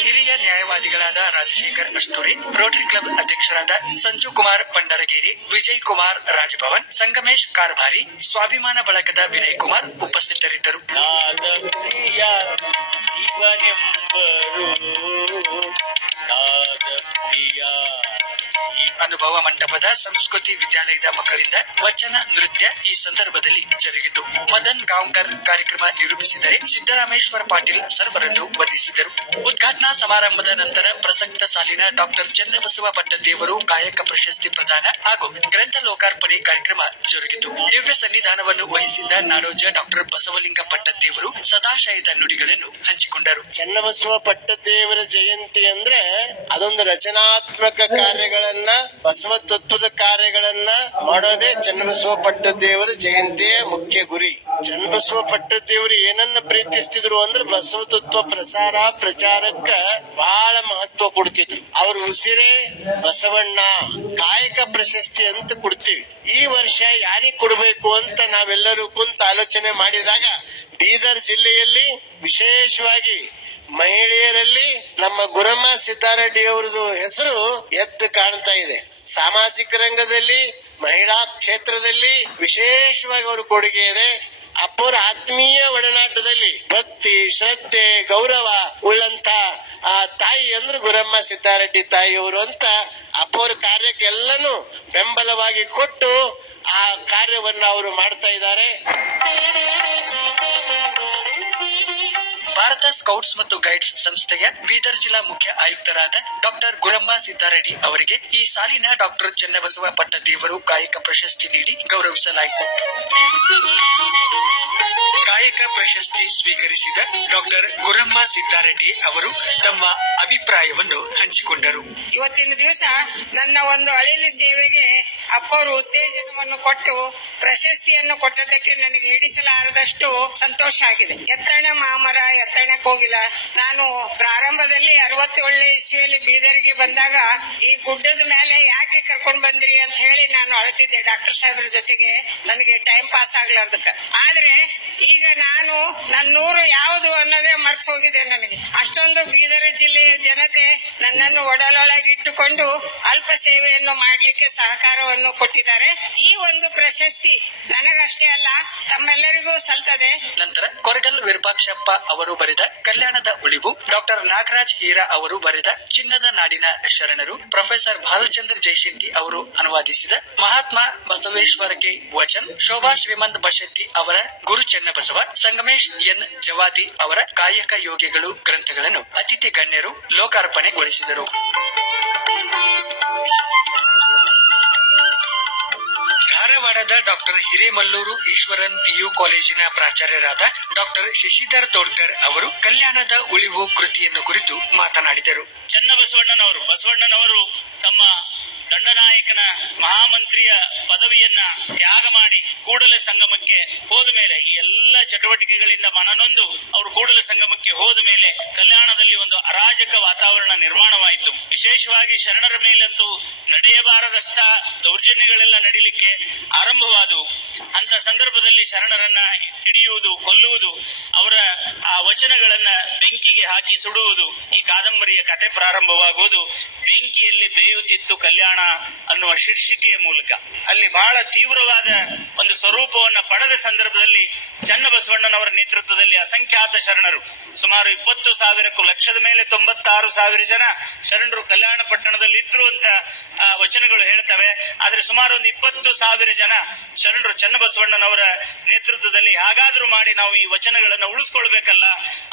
ಹಿರಿಯ ನ್ಯಾಯವಾದಿಗಳಾದ ರಾಜಶೇಖರ್ ಅಷ್ಟೂರಿ ರೋಟರಿ ಕ್ಲಬ್ ಅಧ್ಯಕ್ಷರಾದ ಸಂಜು ಕುಮಾರ್ ಪಂಡರಗೇರಿ ವಿಜಯ್ ಕುಮಾರ್ ರಾಜಭವನ್ ಸಂಗಮೇಶ್ ಕಾರ್ಭಾರಿ ಸ್ವಾಭಿಮಾನ ಬಳಗದ ವಿನಯ್ ಕುಮಾರ್ ಉಪಸ್ಥಿತರಿದ್ದರು. ನಾದ ಪ್ರಿಯ ಶಿವನೆಂಬರು ನಾದ ಪ್ರಿಯ ಶಿವ ಅನುಭವ ಮಂಟಪದ ಸಂಸ್ಕೃತಿ ವಿದ್ಯಾಲಯದ ಮಕ್ಕಳಿಂದ ವಚನ, ನೃತ್ಯ ಈ ಸಂದರ್ಭದಲ್ಲಿ ಜರುಗಿತು. ಮದನ್ ಗಾಂವ್ಕರ್ ಕಾರ್ಯಕ್ರಮ ನಿರೂಪಿಸಿದರೆ ಸಿದ್ದರಾಮೇಶ್ವರ ಪಾಟೀಲ್ ಸರ್ವರನ್ನು ವಂದಿಸಿದರು. ಉದ್ಘಾಟನಾ ಸಮಾರಂಭದ ನಂತರ ಪ್ರಸಕ್ತ ಸಾಲಿನ ಡಾಕ್ಟರ್ ಚನ್ನಬಸವ ಪಟ್ಟದೇವರು ಕಾಯಕ ಪ್ರಶಸ್ತಿ ಪ್ರದಾನ ಹಾಗೂ ಗ್ರಂಥ ಲೋಕಾರ್ಪಣೆ ಕಾರ್ಯಕ್ರಮ ಜರುಗಿತು. ದಿವ್ಯ ಸನ್ನಿಧಾನವನ್ನು ವಹಿಸಿದ್ದ ನಾಡೋಜ ಡಾಕ್ಟರ್ ಬಸವಲಿಂಗ ಪಟ್ಟದೇವರು ಸದಾಶಯದ ನುಡಿಗಳನ್ನು ಹಂಚಿಕೊಂಡರು. ಚನ್ನಬಸವ ಪಟ್ಟದೇವರ ಜಯಂತಿ ಅಂದ್ರೆ ಅದೊಂದು ರಚನಾತ್ಮಕ ಕಾರ್ಯಗಳನ್ನ ಬಸವ ತತ್ವದ ಕಾರ್ಯಗಳನ್ನ ಮಾಡೋದೇ ಚನ್ನಬಸವ ಪಟ್ಟದೇವರ ಜಯಂತಿಯ ಮುಖ್ಯ ಗುರಿ. ಚನ್ನಬಸವ ಪಟ್ಟದೇವರು ಏನನ್ನ ಪ್ರೀತಿಸ್ತಿದ್ರು ಅಂದ್ರೆ ಬಸವ ತತ್ವ ಪ್ರಸಾರ ಪ್ರಚಾರಕ್ಕ ಬಹಳ ಮಹತ್ವ ಕೊಡ್ತಿದ್ರು. ಅವ್ರ ಉಸಿರೇ ಬಸವಣ್ಣ, ಕಾಯಕ ಪ್ರಶಸ್ತಿ ಅಂತ ಕೊಡ್ತೀವಿ. ಈ ವರ್ಷ ಯಾರಿಗೆ ಕೊಡಬೇಕು ಅಂತ ನಾವೆಲ್ಲರೂ ಕುಂತ ಆಲೋಚನೆ ಮಾಡಿದಾಗ ಬೀದರ್ ಜಿಲ್ಲೆಯಲ್ಲಿ ವಿಶೇಷವಾಗಿ ಮಹಿಳೆಯರಲ್ಲಿ ನಮ್ಮ ಗುರಮ್ಮ ಸಿದ್ದಾರೆಡ್ಡಿ ಅವರದು ಹೆಸರು ಎದ್ದು ಕಾಣ್ತಾ ಇದೆ. ಸಾಮಾಜಿಕ ರಂಗದಲ್ಲಿ, ಮಹಿಳಾ ಕ್ಷೇತ್ರದಲ್ಲಿ ವಿಶೇಷವಾಗಿ ಅವರು ಕೊಡುಗೆ ಇದೆ. ಅಪ್ಪರ ಆತ್ಮೀಯ ಒಡನಾಟದಲ್ಲಿ ಭಕ್ತಿ, ಶ್ರದ್ಧೆ, ಗೌರವ ಉಳ್ಳಂತ ಆ ತಾಯಿ ಅಂದ್ರೆ ಗುರಮ್ಮ ಸಿದ್ದಾರೆಡ್ಡಿ ತಾಯಿಯವರು ಅಂತ ಅಪ್ಪವ್ರ ಕಾರ್ಯಕ್ಕೆಲ್ಲನೂ ಬೆಂಬಲವಾಗಿ ಕೊಟ್ಟು ಆ ಕಾರ್ಯವನ್ನು ಅವರು ಮಾಡ್ತಾ ಇದ್ದಾರೆ. ಭಾರತ ಸ್ಕೌಟ್ಸ್ ಮತ್ತು ಗೈಡ್ಸ್ ಸಂಸ್ಥೆಯ ಬೀದರ್ ಜಿಲ್ಲಾ ಮುಖ್ಯ ಆಯುಕ್ತರಾದ ಡಾಕ್ಟರ್ ಗುರಮ್ಮ ಸಿದ್ದಾರೆಡ್ಡಿ ಅವರಿಗೆ ಈ ಸಾಲಿನ ಡಾಕ್ಟರ್ ಚನ್ನಬಸವ ಪಟ್ಟದೇವರು ಕಾಯಕ ಪ್ರಶಸ್ತಿ ನೀಡಿ ಗೌರವಿಸಲಾಯಿತು. ಕಾಯಕ ಪ್ರಶಸ್ತಿ ಸ್ವೀಕರಿಸಿದ ಡಾಕ್ಟರ್ ಗುರಮ್ಮ ಸಿದ್ದಾರೆಡ್ಡಿ ಅವರು ತಮ್ಮ ಅಭಿಪ್ರಾಯವನ್ನು ಹಂಚಿಕೊಂಡರು. ಇವತ್ತಿನ ದಿವಸ ನನ್ನ ಒಂದು ಅಳಿಲು ಸೇವೆಗೆ ಅಪ್ಪವರು ಉತ್ತೇಜನವನ್ನು ಕೊಟ್ಟು ಪ್ರಶಸ್ತಿಯನ್ನು ಕೊಟ್ಟದಕ್ಕೆ ನನಗೆ ಹಿಡಿಸಲಾರದಷ್ಟು ಸಂತೋಷ ಆಗಿದೆ. ಎತ್ತಣ ಮಾಮರ, ಎತ್ತಣ ಕೋಗಿಲ. ನಾನು ಪ್ರಾರಂಭದಲ್ಲಿ ಅರವತ್ತೇಳನೇ ಇಸ್ವಿಯಲ್ಲಿ ಬೀದರಿಗೆ ಬಂದಾಗ ಈ ಗುಡ್ಡದ ಮೇಲೆ ಯಾಕೆ ಕರ್ಕೊಂಡ್ ಬಂದ್ರಿ ಅಂತ ಹೇಳಿ ನಾನು ಅಳತಿದ್ದೆ ಡಾಕ್ಟರ್ ಸಾಹೇಬ್ರ ಜೊತೆಗೆ. ನನಗೆ ಟೈಮ್ ಪಾಸ್ ಆಗ್ಲಾರ್ದಕ್ಕ. ಆದ್ರೆ ಈಗ ನಾನು ನನ್ನೂರು ಯಾವುದು ಅನ್ನೋದೇ ಮರ್ತು ಹೋಗಿದೆ ನನಗೆ. ಅಷ್ಟೊಂದು ಬೀದರ್ ಜಿಲ್ಲೆಯ ಜನತೆ ನನ್ನನ್ನು ಒಡಲೊಳಗಿಟ್ಟುಕೊಂಡು ಅಲ್ಪ ಸೇವೆಯನ್ನು ಮಾಡಲಿಕ್ಕೆ ಸಹಕಾರವನ್ನು ಕೊಟ್ಟಿದ್ದಾರೆ. ಈ ಒಂದು ಪ್ರಶಸ್ತಿ ನನಗಷ್ಟೇ ಅಲ್ಲ, ತಮ್ಮೆಲ್ಲರಿಗೂ ಸಲ್ತದೆ. ನಂತರ ಕೊರಗಲ್ ವಿರೂಪಾಕ್ಷಪ್ಪ ಅವರು ಬರೆದ ಕಲ್ಯಾಣದ ಉಳಿವು, ಡಾಕ್ಟರ್ ನಾಗರಾಜ್ ಹೀರಾ ಅವರು ಬರೆದ ಚಿನ್ನದ ನಾಡಿನ ಶರಣರು, ಪ್ರೊಫೆಸರ್ ಭಾಲಚಂದ್ರ ಜೈಶೆಟ್ಟಿ ಅವರು ಅನುವಾದಿಸಿದ ಮಹಾತ್ಮ ಬಸವೇಶ್ವರಗೆ ವಚನ್, ಶೋಭಾ ಶ್ರೀಮಂತ್ ಬಶೆಟ್ಟಿ ಅವರ ಗುರು ಚನ್ನಬಸವ ಸಂಗಮೇಶ್ ಎನ್. ಜವಾದಿ ಅವರ ಕಾಯಕ ಯೋಗಿಗಳು ಗ್ರಂಥಗಳನ್ನು ಅತಿಥಿ ಗಣ್ಯರು ಲೋಕಾರ್ಪಣೆಗೊಳಿಸಿದರು. ಧಾರವಾಡದ ಡಾಕ್ಟರ್ ಹಿರೇಮಲ್ಲೂರು ಈಶ್ವರನ್ ಪಿಯು ಕಾಲೇಜಿನ ಪ್ರಾಚಾರ್ಯರಾದ ಡಾಕ್ಟರ್ ಶಶಿಧರ್ ತೋಡ್ಕರ್ ಅವರು ಕಲ್ಯಾಣದ ಉಳಿವು ಕೃತಿಯನ್ನು ಕುರಿತು ಮಾತನಾಡಿದರು. ಚನ್ನಬಸವಣ್ಣನವರು, ಬಸವಣ್ಣನವರು ತಮ್ಮ ದಂಡನಾಯಕನ ಮಹಾಮಂತ್ರಿಯ ಪದವಿಯನ್ನ ತ್ಯಾಗ ಮಾಡಿ ಕೂಡಲ ಸಂಗಮಕ್ಕೆ ಹೋದ ಮೇಲೆ ಈ ಎಲ್ಲ ಚಟುವಟಿಕೆಗಳಿಂದ ಮನನೊಂದು, ಅವರು ಕೂಡಲ ಸಂಗಮಕ್ಕೆ ಹೋದ ಮೇಲೆ ಕಲ್ಯಾಣದಲ್ಲಿ ಒಂದು ಅರಾಜಕ ವಾತಾವರಣ ನಿರ್ಮಾಣವಾಯಿತು. ವಿಶೇಷವಾಗಿ ಶರಣರ ಮೇಲಂತೂ ನಡೆಯಬಾರದಷ್ಟ ದೌರ್ಜನ್ಯಗಳೆಲ್ಲ ನಡೀಲಿಕ್ಕೆ ಆರಂಭವಾದವು. ಅಂತ ಸಂದರ್ಭದಲ್ಲಿ ಶರಣರನ್ನ ಹಿಡಿಯುವುದು, ಕೊಲ್ಲುವುದು, ಅವರ ಆ ವಚನಗಳನ್ನ ಬೆಂಕಿಗೆ ಹಾಕಿ ಸುಡುವುದು, ಈ ಕಾದಂಬರಿಯ ಕತೆ ಪ್ರಾರಂಭವಾಗುವುದು, ಬೆಂಕಿಯಲ್ಲಿ ಬೇಯುತ್ತಿತ್ತು ಕಲ್ಯಾಣ ಅನ್ನುವ ಶೀರ್ಷಿಕೆಯ ಮೂಲಕ. ಅಲ್ಲಿ ಬಹಳ ತೀವ್ರವಾದ ಒಂದು ಸ್ವರೂಪವನ್ನ ಪಡೆದ ಸಂದರ್ಭದಲ್ಲಿ ಚನ್ನಬಸವಣ್ಣನವರ ನೇತೃತ್ವದಲ್ಲಿ ಅಸಂಖ್ಯಾತ ಶರಣರು. ಸುಮಾರು ಇಪ್ಪತ್ತು ಸಾವಿರಕ್ಕೂ ಲಕ್ಷದ ಮೇಲೆ ತೊಂಬತ್ತಾರು ಸಾವಿರ ಜನ ಶರಣರು ಕಲ್ಯಾಣ ಪಟ್ಟಣದಲ್ಲಿ ಇದ್ರು ಅಂತ ವಚನಗಳು ಹೇಳ್ತವೆ. ಆದರೆ ಸುಮಾರು ಒಂದು ಇಪ್ಪತ್ತು ಸಾವಿರ ಜನ ಶರಣರು ಚನ್ನಬಸವಣ್ಣನವರ ನೇತೃತ್ವದಲ್ಲಿ ಹಾಗಾದರೂ ಮಾಡಿ ನಾವು ಈ ವಚನಗಳನ್ನು ಉಳಿಸ್ಕೊಳ್ಬೇಕಲ್ಲ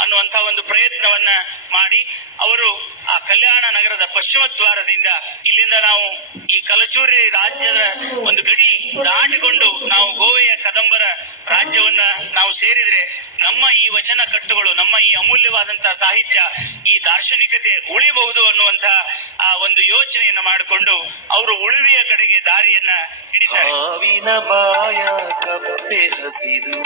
ಅನ್ನುವಂಥ ಒಂದು ಪ್ರಯತ್ನವನ್ನ ಮಾಡಿ. ಅವರು ಆ ಕಲ್ಯಾಣ ನಗರದ ಪಶ್ಚಿಮ ದ್ವಾರದಿಂದ ಇಲ್ಲಿಂದ ನಾವು ಈ ಕಲಚೂರಿ ರಾಜ್ಯದ ಒಂದು ಗಡಿ ದಾಟಿಕೊಂಡು ನಾವು ಗೋವೆಯ ಕದಂಬರ ರಾಜ್ಯವನ್ನ ನಾವು ಸೇರಿದ್ರೆ ನಮ್ಮ ಈ ವಚನ ಕಟ್ಟುಗಳು, ನಮ್ಮ ಈ ಅಮೂಲ್ಯವಾದಂತಹ ಸಾಹಿತ್ಯ, ಈ ದಾರ್ಶನಿಕತೆ ಉಳಿಬಹುದು ಅನ್ನುವಂತ ಆ ಒಂದು ಯೋಚನೆಯನ್ನು ಮಾಡಿಕೊಂಡು ಅವರು ಉಳುವೆಯ ಕಡೆಗೆ ದಾರಿಯನ್ನ ಹಿಡಿತಾರೆ. ಬಾಯ ಕಪ್ಪೆ ಹಸಿದು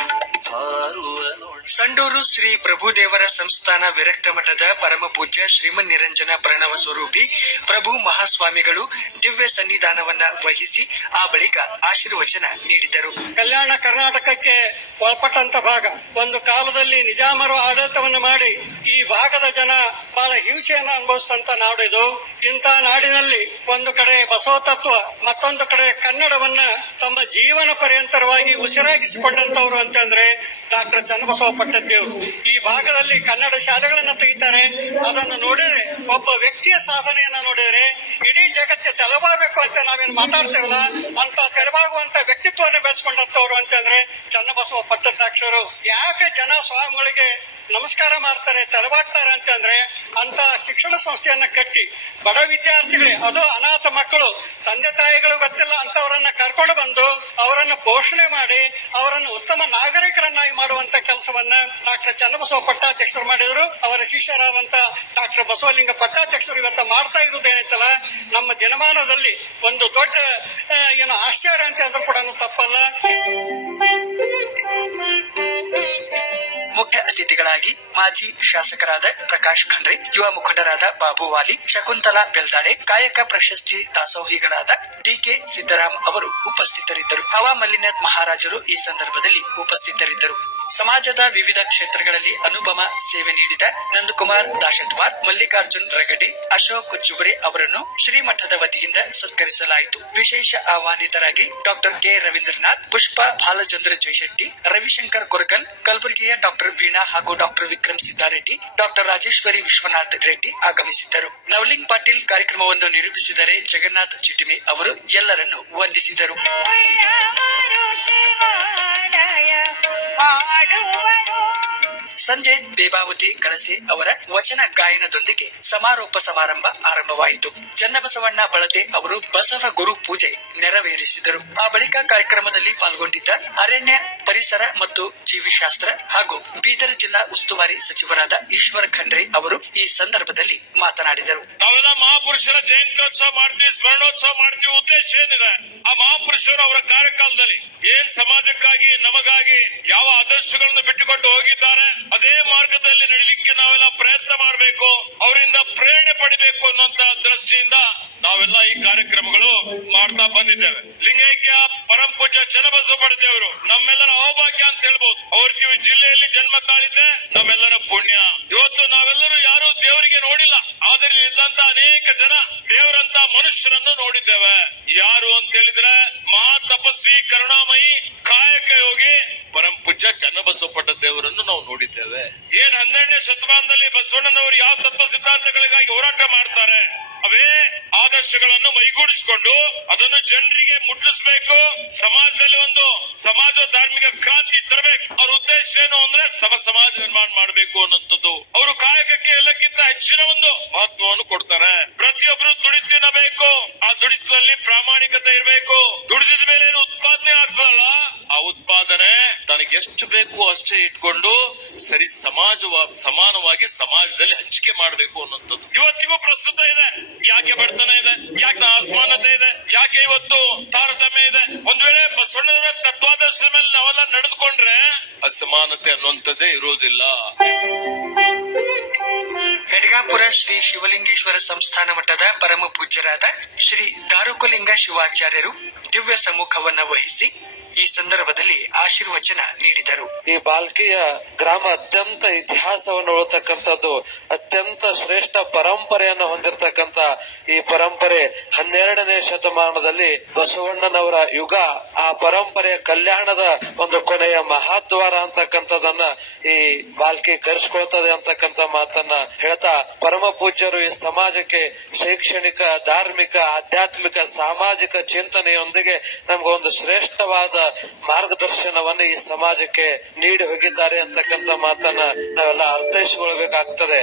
ಹಾರುವ ನೋಡಿ ಸಂಡೂರು ಶ್ರೀ ಪ್ರಭುದೇವರ ಸಂಸ್ಥಾನ ವಿರಕ್ತ ಮಠದ ಪರಮ ಪೂಜ್ಯ ಶ್ರೀಮನ್ ನಿರಂಜನ ಪ್ರಣವ ಸ್ವರೂಪಿ ಪ್ರಭು ಮಹಾಸ್ವಾಮಿಗಳು ದಿವ್ಯ ಸನ್ನಿಧಾನವನ್ನ ವಹಿಸಿ ಆ ಬಳಿಕ ಆಶೀರ್ವಚನ ನೀಡಿದರು. ಕಲ್ಯಾಣ ಕರ್ನಾಟಕಕ್ಕೆ ಒಳಪಟ್ಟಂತ ಭಾಗ, ಒಂದು ಕಾಲದಲ್ಲಿ ನಿಜಾಮರು ಆಡಳಿತವನ್ನು ಮಾಡಿ ಈ ಭಾಗದ ಜನ ಬಹಳ ಹಿಂಸೆಯನ್ನು ಅನುಭವಿಸಿದಂತ ನಾಡಿದು. ಇಂಥ ನಾಡಿನಲ್ಲಿ ಒಂದು ಕಡೆ ಬಸವ ತತ್ವ ಮತ್ತೊಂದು ಕಡೆ ಕನ್ನಡವನ್ನ ತಮ್ಮ ಜೀವನ ಪರ್ಯಂತರವಾಗಿ ಉಸಿರಾಗಿಸಿಕೊಂಡಂತವ್ರು ಅಂತಂದ್ರೆ ಡಾಕ್ಟರ್ ಚನ್ನಬಸವ ಪಟ್ಟದ್ದೇವರು ಈ ಭಾಗದಲ್ಲಿ ಕನ್ನಡ ಶಾಲೆಗಳನ್ನು ತೆಗಿತಾರೆ. ಅದನ್ನು ನೋಡಿದ್ರೆ ಒಬ್ಬ ವ್ಯಕ್ತಿಯ ಸಾಧನೆಯನ್ನ ನೋಡಿದರೆ ಇಡೀ ಜಗತ್ತೆ ತೆಲಬಾಗಬೇಕು ಅಂತ ನಾವೇನು ಮಾತಾಡ್ತೇವಲ್ಲ ಅಂತ ತೆಲಬಾಗುವಂತ ವ್ಯಕ್ತಿತ್ವವನ್ನು ಬೆಳೆಸ್ಕೊಂಡಂತವ್ರು ಅಂತಂದ್ರೆ ಚನ್ನಬಸವ ಪಟ್ಟದಾಕ್ಷರು ಯಾಕೆ ಜನ ಸ್ವಾಮಿಗಳಿಗೆ ನಮಸ್ಕಾರ ಮಾಡ್ತಾರೆ, ತಲೆಬಾಗ್ತಾರೆ ಅಂತಂದ್ರೆ ಅಂತ ಶಿಕ್ಷಣ ಸಂಸ್ಥೆಯನ್ನು ಕಟ್ಟಿ ಬಡ ವಿದ್ಯಾರ್ಥಿಗಳೇ, ಅದು ಅನಾಥ ಮಕ್ಕಳು ತಂದೆ ತಾಯಿಗಳು ಗೊತ್ತಿಲ್ಲ ಅಂತವರನ್ನ ಕರ್ಕೊಂಡು ಬಂದು ಅವರನ್ನ ಪೋಷಣೆ ಮಾಡಿ ಅವರನ್ನು ಉತ್ತಮ ನಾಗರಿಕರನ್ನಾಗಿ ಮಾಡುವಂತ ಕೆಲಸವನ್ನ ಡಾಕ್ಟರ್ ಚನ್ನಬಸವ ಪಟ್ಟಾಧ್ಯಕ್ಷರು ಮಾಡಿದ್ರು. ಅವರ ಶಿಷ್ಯರಾದಂತ ಡಾಕ್ಟರ್ ಬಸವಲಿಂಗ ಪಟ್ಟಾಧ್ಯಕ್ಷರು ಇವತ್ತ ಮಾಡ್ತಾ ಇರುವುದು ಏನೈತಲ್ಲ, ನಮ್ಮ ದಿನಮಾನದಲ್ಲಿ ಒಂದು ದೊಡ್ಡ ಏನು ಆಶ್ಚರ್ಯ ಅಂತ ಅಂದ್ರೂ ಕೂಡ ತಪ್ಪಲ್ಲ. ಅತಿಥಿಗಳಾಗಿ ಮಾಜಿ ಶಾಸಕರಾದ ಪ್ರಕಾಶ್ ಖಂಡ್ರೆ, ಯುವ ಮುಖಂಡರಾದ ಬಾಬು ವಾಲಿ, ಶಕುಂತಲಾ ಬೆಲ್ದಾಡೆ ಕಾಯಕ ಪ್ರಶಸ್ತಿ ದಾಸೋಹಿಗಳಾದ ಡಿಕೆ ಸಿದ್ದರಾಮ್ ಅವರು ಉಪಸ್ಥಿತರಿದ್ದರು. ಹವಾ ಮಲ್ಲಿನಾಥ್ ಮಹಾರಾಜರು ಈ ಸಂದರ್ಭದಲ್ಲಿ ಉಪಸ್ಥಿತರಿದ್ದರು. ಸಮಾಜದ ವಿವಿಧ ಕ್ಷೇತ್ರಗಳಲ್ಲಿ ಅನುಪಮ ಸೇವೆ ನೀಡಿದ ನಂದಕುಮಾರ್ ದಾಶಟ್ವಾರ್, ಮಲ್ಲಿಕಾರ್ಜುನ್ ರಗಡಿ, ಅಶೋಕ್ ಜುಬ್ರಿ ಅವರನ್ನು ಶ್ರೀಮಠದ ವತಿಯಿಂದ ಸತ್ಕರಿಸಲಾಯಿತು. ವಿಶೇಷ ಆಹ್ವಾನಿತರಾಗಿ ಡಾಕ್ಟರ್ ಕೆ ರವೀಂದ್ರನಾಥ್, ಪುಷ್ಪ ಬಾಲಚಂದ್ರ ಜಯಶೆಟ್ಟಿ ರವಿಶಂಕರ್ ಕೊರಕಲ್ ಕಲಬುರಗಿಯ ಡಾಕ್ಟರ್ ವೀಣಾ ಹಾಗೂ ಡಾಕ್ಟರ್ ವಿಕ್ರಮ್ ಸಿದ್ದಾರೆಡ್ಡಿ, ಡಾಕ್ಟರ್ ರಾಜೇಶ್ವರಿ ವಿಶ್ವನಾಥ್ ರೆಡ್ಡಿ ಆಗಮಿಸಿದ್ದರು. ನವಲಿಂಗ್ ಪಾಟೀಲ್ ಕಾರ್ಯಕ್ರಮವನ್ನು ನಿರೂಪಿಸಿದರೆ ಜಗನ್ನಾಥ್ ಚಿಟಿಮಿ ಅವರು ಎಲ್ಲರನ್ನು ವಂದಿಸಿದರು. பாடுவரோ? ಸಂಜೆ ಬೇಬಾವತಿ ಕಳಸೆ ಅವರ ವಚನ ಗಾಯನದೊಂದಿಗೆ ಸಮಾರೋಪ ಸಮಾರಂಭ ಆರಂಭವಾಯಿತು. ಚನ್ನಬಸವಣ್ಣ ಬಳತೆ ಅವರು ಬಸವ ಗುರು ಪೂಜೆ ನೆರವೇರಿಸಿದರು. ಆ ಬಳಿಕ ಕಾರ್ಯಕ್ರಮದಲ್ಲಿ ಪಾಲ್ಗೊಂಡಿದ್ದ ಅರಣ್ಯ, ಪರಿಸರ ಮತ್ತು ಜೀವಿಶಾಸ್ತ್ರ ಹಾಗೂ ಬೀದರ್ ಜಿಲ್ಲಾ ಉಸ್ತುವಾರಿ ಸಚಿವರಾದ ಈಶ್ವರ್ ಖಂಡ್ರೆ ಅವರು ಈ ಸಂದರ್ಭದಲ್ಲಿ ಮಾತನಾಡಿದರು. ನಾವೆಲ್ಲ ಮಹಾಪುರುಷರ ಜಯಂತ್ಯೋತ್ಸವ ಮಾಡ್ತೀವಿ, ಸ್ಮರಣೋತ್ಸವ ಮಾಡ್ತೀವಿ. ಉದ್ದೇಶ ಏನಿದೆ? ಆ ಮಹಾಪುರುಷರು ಅವರ ಕಾರ್ಯಕಾಲದಲ್ಲಿ ಏನ್ ಸಮಾಜಕ್ಕಾಗಿ, ನಮಗಾಗಿ ಯಾವ ಆದರ್ಶಗಳನ್ನು ಬಿಟ್ಟುಕೊಟ್ಟು ಹೋಗಿದ್ದಾರೆ? ಅದೇ ಮಾರ್ಗದಲ್ಲಿ ನಡೀಲಿಕ್ಕೆ ನಾವೆಲ್ಲ ಪ್ರಯತ್ನ ಮಾಡಬೇಕು, ಅವರಿಂದ ಪ್ರೇರಣೆ ಪಡಿಬೇಕು ಅನ್ನುವಂತ ದೃಷ್ಟಿಯಿಂದ ನಾವೆಲ್ಲ ಈ ಕಾರ್ಯಕ್ರಮಗಳು ಮಾಡ್ತಾ ಬಂದಿದ್ದೇವೆ. ಲಿಂಗೈಕ್ಯ ಪರಂ ಪೂಜ್ಯ ಚನ್ನಬಸವ ಪಡೆದೇವರು ನಮ್ಮೆಲ್ಲರ ಅಹೋಭಾಗ್ಯ ಅಂತ ಹೇಳ್ಬೋದು. ಅವ್ರಿಗೆ ಜಿಲ್ಲೆಯಲ್ಲಿ ಜನ್ಮ ತಾಳಿದ್ದೆ ನಮ್ಮೆಲ್ಲರ ಪುಣ್ಯ ಇವತ್ತು ನಾವೆಲ್ಲರೂ ಯಾರು ದೇವರಿಗೆ ನೋಡಿಲ್ಲ ಆದರೆ ಇದ್ದಂತ ಅನೇಕ ಜನ ದೇವರಂತ ಮನುಷ್ಯರನ್ನು ನೋಡಿದ್ದೇವೆ ಯಾರು ಅಂತ ಹೇಳಿದ್ರೆ ಮಹಾ ತಪಸ್ವಿ ಕರುಣಾಮಯಿ ಕಾಯಕ ಯೋಗಿ ಪರಂ ಪೂಜ್ಯ ಚನ್ನಬಸವ ಪಟ್ಟ ದೇವರನ್ನು ನಾವು ನೋಡಿದ್ದೇವೆ. ಏನ್ ಹನ್ನೆರಡನೇ ಶತಮಾನದಲ್ಲಿ ಬಸವಣ್ಣನವರು ಯಾವ ತತ್ವ ಸಿದ್ಧಾಂತಗಳಿಗಾಗಿ ಹೋರಾಟ ಮಾಡ್ತಾರೆ? ಅವೇ ಆದರ್ಶಗಳನ್ನು ಮೈಗೂಡಿಸಿಕೊಂಡು ಅದನ್ನು ಜನರಿಗೆ ಮುಟ್ಟಿಸ್ಬೇಕು, ಸಮಾಜದಲ್ಲಿ ಒಂದು ಸಮಾಜ ಧಾರ್ಮಿಕ ಕ್ರಾಂತಿ ತರಬೇಕು. ಅವ್ರ ಉದ್ದೇಶ ಏನು ಅಂದ್ರೆ ಸಮ ಸಮಾಜ ನಿರ್ಮಾಣ ಮಾಡಬೇಕು ಎಷ್ಟು ಬೇಕು ಅಷ್ಟೇ ಇಟ್ಕೊಂಡು ಸರಿ ಸಮಾಜ ಸಮಾನವಾಗಿ ಸಮಾಜದಲ್ಲಿ ಹಂಚಿಕೆ ಮಾಡಬೇಕು ಅನ್ನೋಂಥದ್ದು ಇವತ್ತಿಗೂ ಪ್ರಸ್ತುತ ಇದೆ. ಯಾಕೆ ಬಡತನ ಇದೆ? ಯಾಕೆ ಅಸಮಾನತೆ ಇದೆ? ಯಾಕೆ ಇವತ್ತು ತಾರತಮ್ಯ ಇದೆ? ಒಂದ್ ವೇಳೆ ಬಸವಣ್ಣನ ತತ್ವಾದರ್ಶದ ಮೇಲೆ ನಾವೆಲ್ಲ ನಡೆದುಕೊಂಡ್ರೆ ಅಸಮಾನತೆ ಅನ್ನುವಂಥದ್ದೇ ಇರೋದಿಲ್ಲ. ಹೆಡ್ಗಾಪುರ ಶ್ರೀ ಶಿವಲಿಂಗೇಶ್ವರ ಸಂಸ್ಥಾನ ಮಠದ ಪರಮ ಪೂಜ್ಯರಾದ ಶ್ರೀ ದಾರುಕಲಿಂಗ ಶಿವಾಚಾರ್ಯರು ದಿವ್ಯ ಸಮ್ಮುಖವನ್ನ ವಹಿಸಿ ಈ ಸಂದರ್ಭದಲ್ಲಿ ಆಶೀರ್ವಚನ ನೀಡಿದರು. ಈ ಬಾಲ್ಕಿಯ ಗ್ರಾಮ ಅತ್ಯಂತ ಇತಿಹಾಸವನ್ನು ಉಳತಕ್ಕಂಥದ್ದು ಅತ್ಯಂತ ಶ್ರೇಷ್ಠ ಪರಂಪರೆಯನ್ನು ಹೊಂದಿರತಕ್ಕಂತ ಈ ಪರಂಪರೆ ಹನ್ನೆರಡನೇ ಶತಮಾನದಲ್ಲಿ ಬಸವಣ್ಣನವರ ಯುಗ, ಆ ಪರಂಪರೆಯ ಕಲ್ಯಾಣದ ಒಂದು ಕೊನೆಯ ಮಹಾದ್ವಾರ ಅಂತಕ್ಕಂಥದನ್ನ ಈ ಬಾಲ್ಕಿ ಕರೆಸ್ಕೊಳ್ತದೆ ಅಂತಕ್ಕಂಥ ಮಾತನ್ನ ಹೇಳ್ತಾ ಪರಮ ಪೂಜ್ಯರು ಈ ಸಮಾಜಕ್ಕೆ ಶೈಕ್ಷಣಿಕ, ಧಾರ್ಮಿಕ, ಆಧ್ಯಾತ್ಮಿಕ, ಸಾಮಾಜಿಕ ಚಿಂತನೆಯೊಂದಿಗೆ ನಮ್ಗೆ ಒಂದು ಶ್ರೇಷ್ಠವಾದ ಮಾರ್ಗದರ್ಶನವನ್ನು ಈ ಸಮಾಜಕ್ಕೆ ನೀಡಿ ಹೋಗಿದ್ದಾರೆ ಅಂತಕ್ಕಂಥ ಮಾತನ್ನ ನಾವೆಲ್ಲ ಅರ್ಥೈಸಿಕೊಳ್ಬೇಕಾಗ್ತದೆ.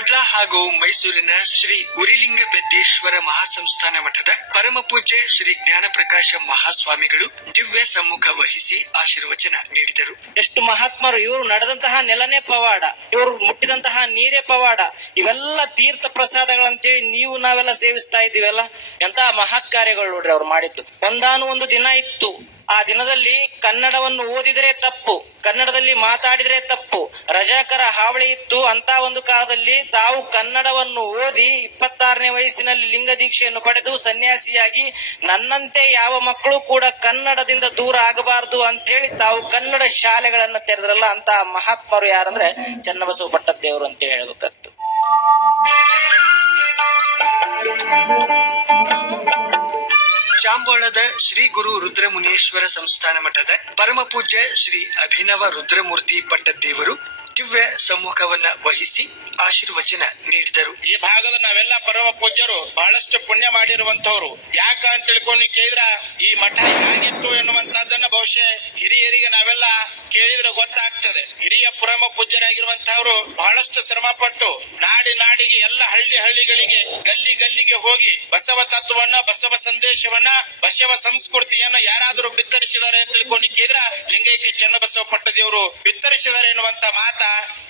ಕೋಡ್ಲಾ ಹಾಗೂ ಮೈಸೂರಿನ ಶ್ರೀ ಉರಿಲಿಂಗ ಪೆದ್ದೇಶ್ವರ ಮಹಾಸಂಸ್ಥಾನ ಮಠದ ಪರಮ ಪೂಜೆ ಶ್ರೀ ಜ್ಞಾನಪ್ರಕಾಶ ಮಹಾಸ್ವಾಮಿಗಳು ದಿವ್ಯ ಸಮ್ಮುಖ ವಹಿಸಿ ಆಶೀರ್ವಚನ ನೀಡಿದರು. ಎಷ್ಟು ಮಹಾತ್ಮರು, ಇವರು ನಡೆದಂತಹ ನೆಲನೇ ಪವಾಡ, ಇವರು ಮುಟ್ಟಿದಂತಹ ನೀರೇ ಪವಾಡ, ಇವೆಲ್ಲ ತೀರ್ಥ ಪ್ರಸಾದಗಳಂತೇಳಿ ನೀವು ನಾವೆಲ್ಲ ಸೇವಿಸ್ತಾ ಇದ್ದೀವಲ್ಲ? ಎಂತಹ ಮಹತ್ ಕಾರ್ಯಗಳು ನೋಡ್ರಿ ಅವ್ರು ಮಾಡಿದ್ದು. ಒಂದಾನು ಒಂದು ದಿನ ಇತ್ತು. ಆ ದಿನದಲ್ಲಿ ಕನ್ನಡವನ್ನು ಓದಿದರೆ ತಪ್ಪು, ಕನ್ನಡದಲ್ಲಿ ಮಾತಾಡಿದರೆ ತಪ್ಪು, ರಜಾಕರ ಹಾವಳಿ ಇತ್ತು ಅಂತ ಒಂದು ಕಾಲದಲ್ಲಿ ತಾವು ಕನ್ನಡವನ್ನು ಓದಿ ಇಪ್ಪತ್ತಾರನೇ ವಯಸ್ಸಿನಲ್ಲಿ ಲಿಂಗ ದೀಕ್ಷೆಯನ್ನು ಪಡೆದು ಸನ್ಯಾಸಿಯಾಗಿ ನನ್ನಂತೆ ಯಾವ ಮಕ್ಕಳು ಕೂಡ ಕನ್ನಡದಿಂದ ದೂರ ಆಗಬಾರದು ಅಂತ ಹೇಳಿ ತಾವು ಕನ್ನಡ ಶಾಲೆಗಳನ್ನ ತೆರೆದ್ರಲ್ಲ ಅಂತ ಮಹಾತ್ಮರು ಯಾರಂದ್ರೆ ಚನ್ನಬಸವ ಪಟ್ಟದೇವರು ಅಂತ ಹೇಳ್ಬೇಕತ್ತು ಚಾಂಬೋಳದ ಶ್ರೀ ಗುರು ರುದ್ರಮುನೀಶ್ವರ ಸಂಸ್ಥಾನ ಮಠದ ಪರಮ ಪೂಜ್ಯ ಶ್ರೀ ಅಭಿನವ ರುದ್ರಮೂರ್ತಿ ಪಟ್ಟದೇವರು ದಿವ್ಯ ಸಮ್ಮುಖವನ್ನ ವಹಿಸಿ ಆಶೀರ್ವಚನ ನೀಡಿದರು. ಈ ಭಾಗದ ನಾವೆಲ್ಲ ಪರಮ ಪೂಜ್ಯರು ಬಹಳಷ್ಟು ಪುಣ್ಯ ಮಾಡಿರುವಂತವ್ರು ಯಾಕ ಅಂತ ತಿಳ್ಕೊಂಡು ಕೇಳಿದ್ರ, ಈ ಮಠ ಹೇಗಿತ್ತು ಎನ್ನುವಂತಹದ್ದನ್ನ ಬಹುಶಃ ಹಿರಿಯರಿಗೆ ನಾವೆಲ್ಲ ಕೇಳಿದ್ರೆ ಗೊತ್ತಾಗ್ತದೆ. ಹಿರಿಯ ಪರಮ ಪೂಜ್ಯರಾಗಿರುವಂತಹವರು ಬಹಳಷ್ಟು ಶ್ರಮ ಪಟ್ಟು ನಾಡಿ ನಾಡಿಗೆ ಎಲ್ಲ ಹಳ್ಳಿ ಹಳ್ಳಿಗಳಿಗೆ ಗಲ್ಲಿ ಗಲ್ಲಿಗೆ ಹೋಗಿ ಬಸವ ತತ್ವವನ್ನ, ಬಸವ ಸಂದೇಶವನ್ನ, ಬಸವ ಸಂಸ್ಕೃತಿಯನ್ನ ಯಾರಾದರೂ ಬಿತ್ತರಿಸಿದ್ದಾರೆ ಅಂತ ತಿಳ್ಕೊಂಡು ಕೇಳಿದ್ರ, ಲಿಂಗೈಕ್ಯ ಚನ್ನಬಸವ ಪಟ್ಟದೇವರು ಬಿತ್ತರಿಸಿದ್ದಾರೆ ಎನ್ನುವಂತ ಮಾತ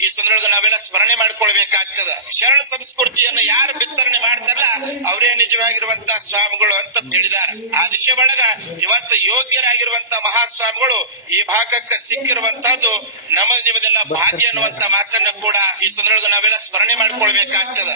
ಈ ಸಂದರ್ಭ ನಾವೆಲ್ಲ ಸ್ಮರಣೆ ಮಾಡ್ಕೊಳ್ಬೇಕಾಗ್ತದ. ಶರಣ ಸಂಸ್ಕೃತಿಯನ್ನು ಯಾರು ಬಿತ್ತರಣೆ ಮಾಡ್ತಾರಲ್ಲ, ಅವರೇ ನಿಜವಾಗಿರುವಂತ ಸ್ವಾಮಿಗಳು ಅಂತ ತಿಳಿದಾರೆ ಆ ದಿಶೆ ಒಳಗ ಇವತ್ತು ಯೋಗ್ಯರಾಗಿರುವಂತ ಮಹಾಸ್ವಾಮಿಗಳು ಈ ಭಾಗಕ್ಕೆ ಸಿಕ್ಕಿರುವಂತಹದ್ದು ನಮ್ಮ ನಿಮ್ಮದೆಲ್ಲ ಭಾಗ್ಯ ಅನ್ನುವಂತ ಮಾತನ್ನ ಕೂಡ ಈ ಸಂದರ್ಭ ನಾವೆಲ್ಲ ಸ್ಮರಣೆ ಮಾಡ್ಕೊಳ್ಬೇಕಾಗ್ತದ.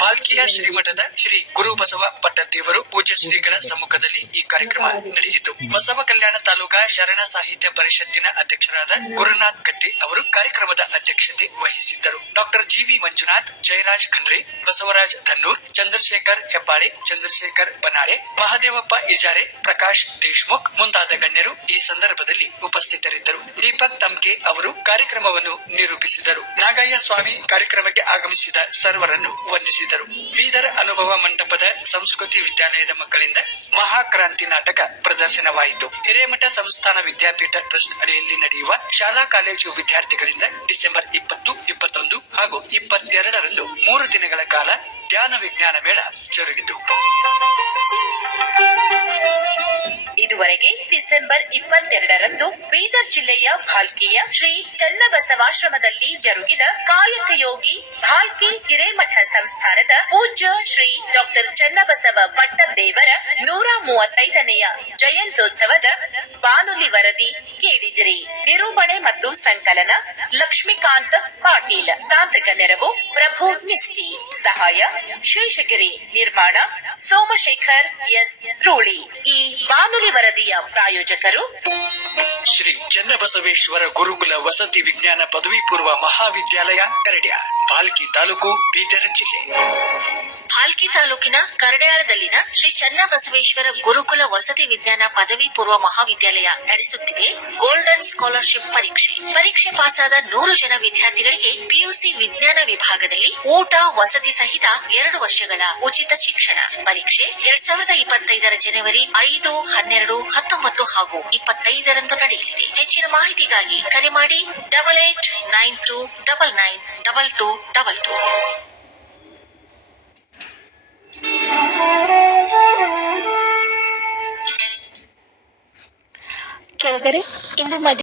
ಪಾಲ್ಕಿಯ ಶ್ರೀಮಠದ ಶ್ರೀ ಗುರು ಬಸವ ಪಟ್ಟದೇವರು ಪೂಜ್ಯ ಶ್ರೀಗಳ ಸಮ್ಮುಖದಲ್ಲಿ ಈ ಕಾರ್ಯಕ್ರಮ ನಡೆಯಿತು. ಬಸವ ಕಲ್ಯಾಣ ತಾಲೂಕಾ ಶರಣ ಸಾಹಿತ್ಯ ಪರಿಷತ್ತಿನ ಅಧ್ಯಕ್ಷರಾದ ಗುರುನಾಥ್ ಕಟ್ಟಿ ಅವರು ಕಾರ್ಯಕ್ರಮದ ಅಧ್ಯಕ್ಷತೆ ವಹಿಸಿದ್ದರು. ಡಾಕ್ಟರ್ ಜಿವಿ ಮಂಜುನಾಥ್, ಜಯರಾಜ್ ಖಂಡ್ರೆ, ಬಸವರಾಜ್ ಧನ್ನೂರ್, ಚಂದ್ರಶೇಖರ್ ಹೆಬ್ಬಾಳೆ, ಚಂದ್ರಶೇಖರ್ ಬನಾಳೆ, ಮಹಾದೇವಪ್ಪ ಇಜಾರೆ, ಪ್ರಕಾಶ್ ದೇಶ್ಮುಖ್ ಮುಂತಾದ ಗಣ್ಯರು ಈ ಸಂದರ್ಭದಲ್ಲಿ ಉಪಸ್ಥಿತರಿದ್ದರು. ದೀಪಕ್ ತಮ್ಕೆ ಅವರು ಕಾರ್ಯಕ್ರಮವನ್ನು ನಿರೂಪಿಸಿದರು. ನಾಗಯ್ಯ ಸ್ವಾಮಿ ಕಾರ್ಯಕ್ರಮಕ್ಕೆ ಆಗಮಿಸಿದ ಸರ್ವರನ್ನು ವಂದಿಸಿದರು. ಬೀದರ್ ಅನುಭವ ಮಂಟಪದ ಸಂಸ್ಕೃತಿ ವಿದ್ಯಾಲಯದ ಮಕ್ಕಳಿಂದ ಮಹಾಕ್ರಾಂತಿ ನಾಟಕ ಪ್ರದರ್ಶನವಾಯಿತು. ಹಿರೇಮಠ ಸಂಸ್ಥಾನ ವಿದ್ಯಾಪೀಠ ಟ್ರಸ್ಟ್ ಅಡಿಯಲ್ಲಿ ನಡೆಯುವ ಶಾಲಾ ಕಾಲೇಜು ವಿದ್ಯಾರ್ಥಿಗಳಿಂದ ಡಿಸೆಂಬರ್ ಇಪ್ಪತ್ತು, ಇಪ್ಪತ್ತೊಂದು ಹಾಗೂ ಇಪ್ಪತ್ತೆರಡರಂದು ಮೂರು ದಿನಗಳ ಕಾಲ ಧ್ಯಾನ ವಿಜ್ಞಾನ ಮೇಳ ಜರುಗಿತು. ಇದುವರೆಗೆ ಡಿಸೆಂಬರ್ ಇಪ್ಪತ್ತೆರಡರಂದು ಬೀದರ್ ಜಿಲ್ಲೆಯ ಭಾಲ್ಕಿಯ ಶ್ರೀ ಚನ್ನಬಸವಾಶ್ರಮದಲ್ಲಿ ಜರುಗಿದ ಕಾಯಕ ಯೋಗಿ ಭಾಲ್ಕಿ ಹಿರೇಮಠ ಸಂಸ್ಥಾನದ ಪೂಜ್ಯ ಶ್ರೀ ಡಾಕ್ಟರ್ ಚನ್ನಬಸವ ಪಟ್ಟದೇವರ ನೂರ ಮೂವತ್ತೈದನೆಯ ಜಯಂತ್ಯೋತ್ಸವದ ಬಾನುಲಿ ವರದಿ ಕೇಳಿದಿರಿ. ನಿರೂಪಣೆ ಮತ್ತು ಸಂಕಲನ ಲಕ್ಷ್ಮೀಕಾಂತ್ ಪಾಟೀಲ್. ತಾಂತ್ರಿಕ ನೆರವು ಪ್ರಭು ನಿಷ್ಠಿ. ಸಹಾಯ ಶೇಷಗಿರಿ ನಿರ್ಮಾಣ ಸೋಮಶೇಖರ್ ಎಸ್ ರೂಳಿ. ಈ ಬಾನುಲಿ ವರದಿಯ ಪ್ರಾಯೋಜಕರು. ಶ್ರೀ ಚನ್ನಬಸವೇಶ್ವರ ಗುರುಕುಲ ವಸತಿ ವಿಜ್ಞಾನ ಪದವಿ ಪೂರ್ವ ಮಹಾವಿದ್ಯಾಲಯ, ಕರಡ್ಯ ಪಾಲ್ಕಿ ತಾಲೂಕು, ಬೀದರ್ ಜಿಲ್ಲೆ. ಭಾಲ್ಕಿ ತಾಲೂಕಿನ ಕರಡ್ಯಾಳದಲ್ಲಿನ ಶ್ರೀ ಚನ್ನಬಸವೇಶ್ವರ ಗುರುಕುಲ ವಸತಿ ವಿಜ್ಞಾನ ಪದವಿ ಪೂರ್ವ ಮಹಾವಿದ್ಯಾಲಯ ನಡೆಸುತ್ತಿದೆ. ಗೋಲ್ಡನ್ ಸ್ಕಾಲರ್ಶಿಪ್ ಪರೀಕ್ಷೆ. ಪರೀಕ್ಷೆ ಪಾಸಾದ ನೂರು ಜನ ವಿದ್ಯಾರ್ಥಿಗಳಿಗೆ ಪಿಯುಸಿ ವಿಜ್ಞಾನ ವಿಭಾಗದಲ್ಲಿ ಊಟ, ವಸತಿ ಸಹಿತ ಎರಡು ವರ್ಷಗಳ ಉಚಿತ ಶಿಕ್ಷಣ. ಪರೀಕ್ಷೆ ಎರಡ್ ಸಾವಿರದ ಇಪ್ಪತ್ತೈದರ ಜನವರಿ ಐದು, ಹನ್ನೆರಡು, ಹತ್ತೊಂಬತ್ತು ಹಾಗೂ ಇಪ್ಪತ್ತೈದರಂದು ನಡೆಯಲಿದೆ. ಹೆಚ್ಚಿನ ಮಾಹಿತಿಗಾಗಿ ಕರೆ ಮಾಡಿ double eight nine two double nine double two double two. ಕೆಳಗರೆ ಇಂದು ಮಧ್ಯ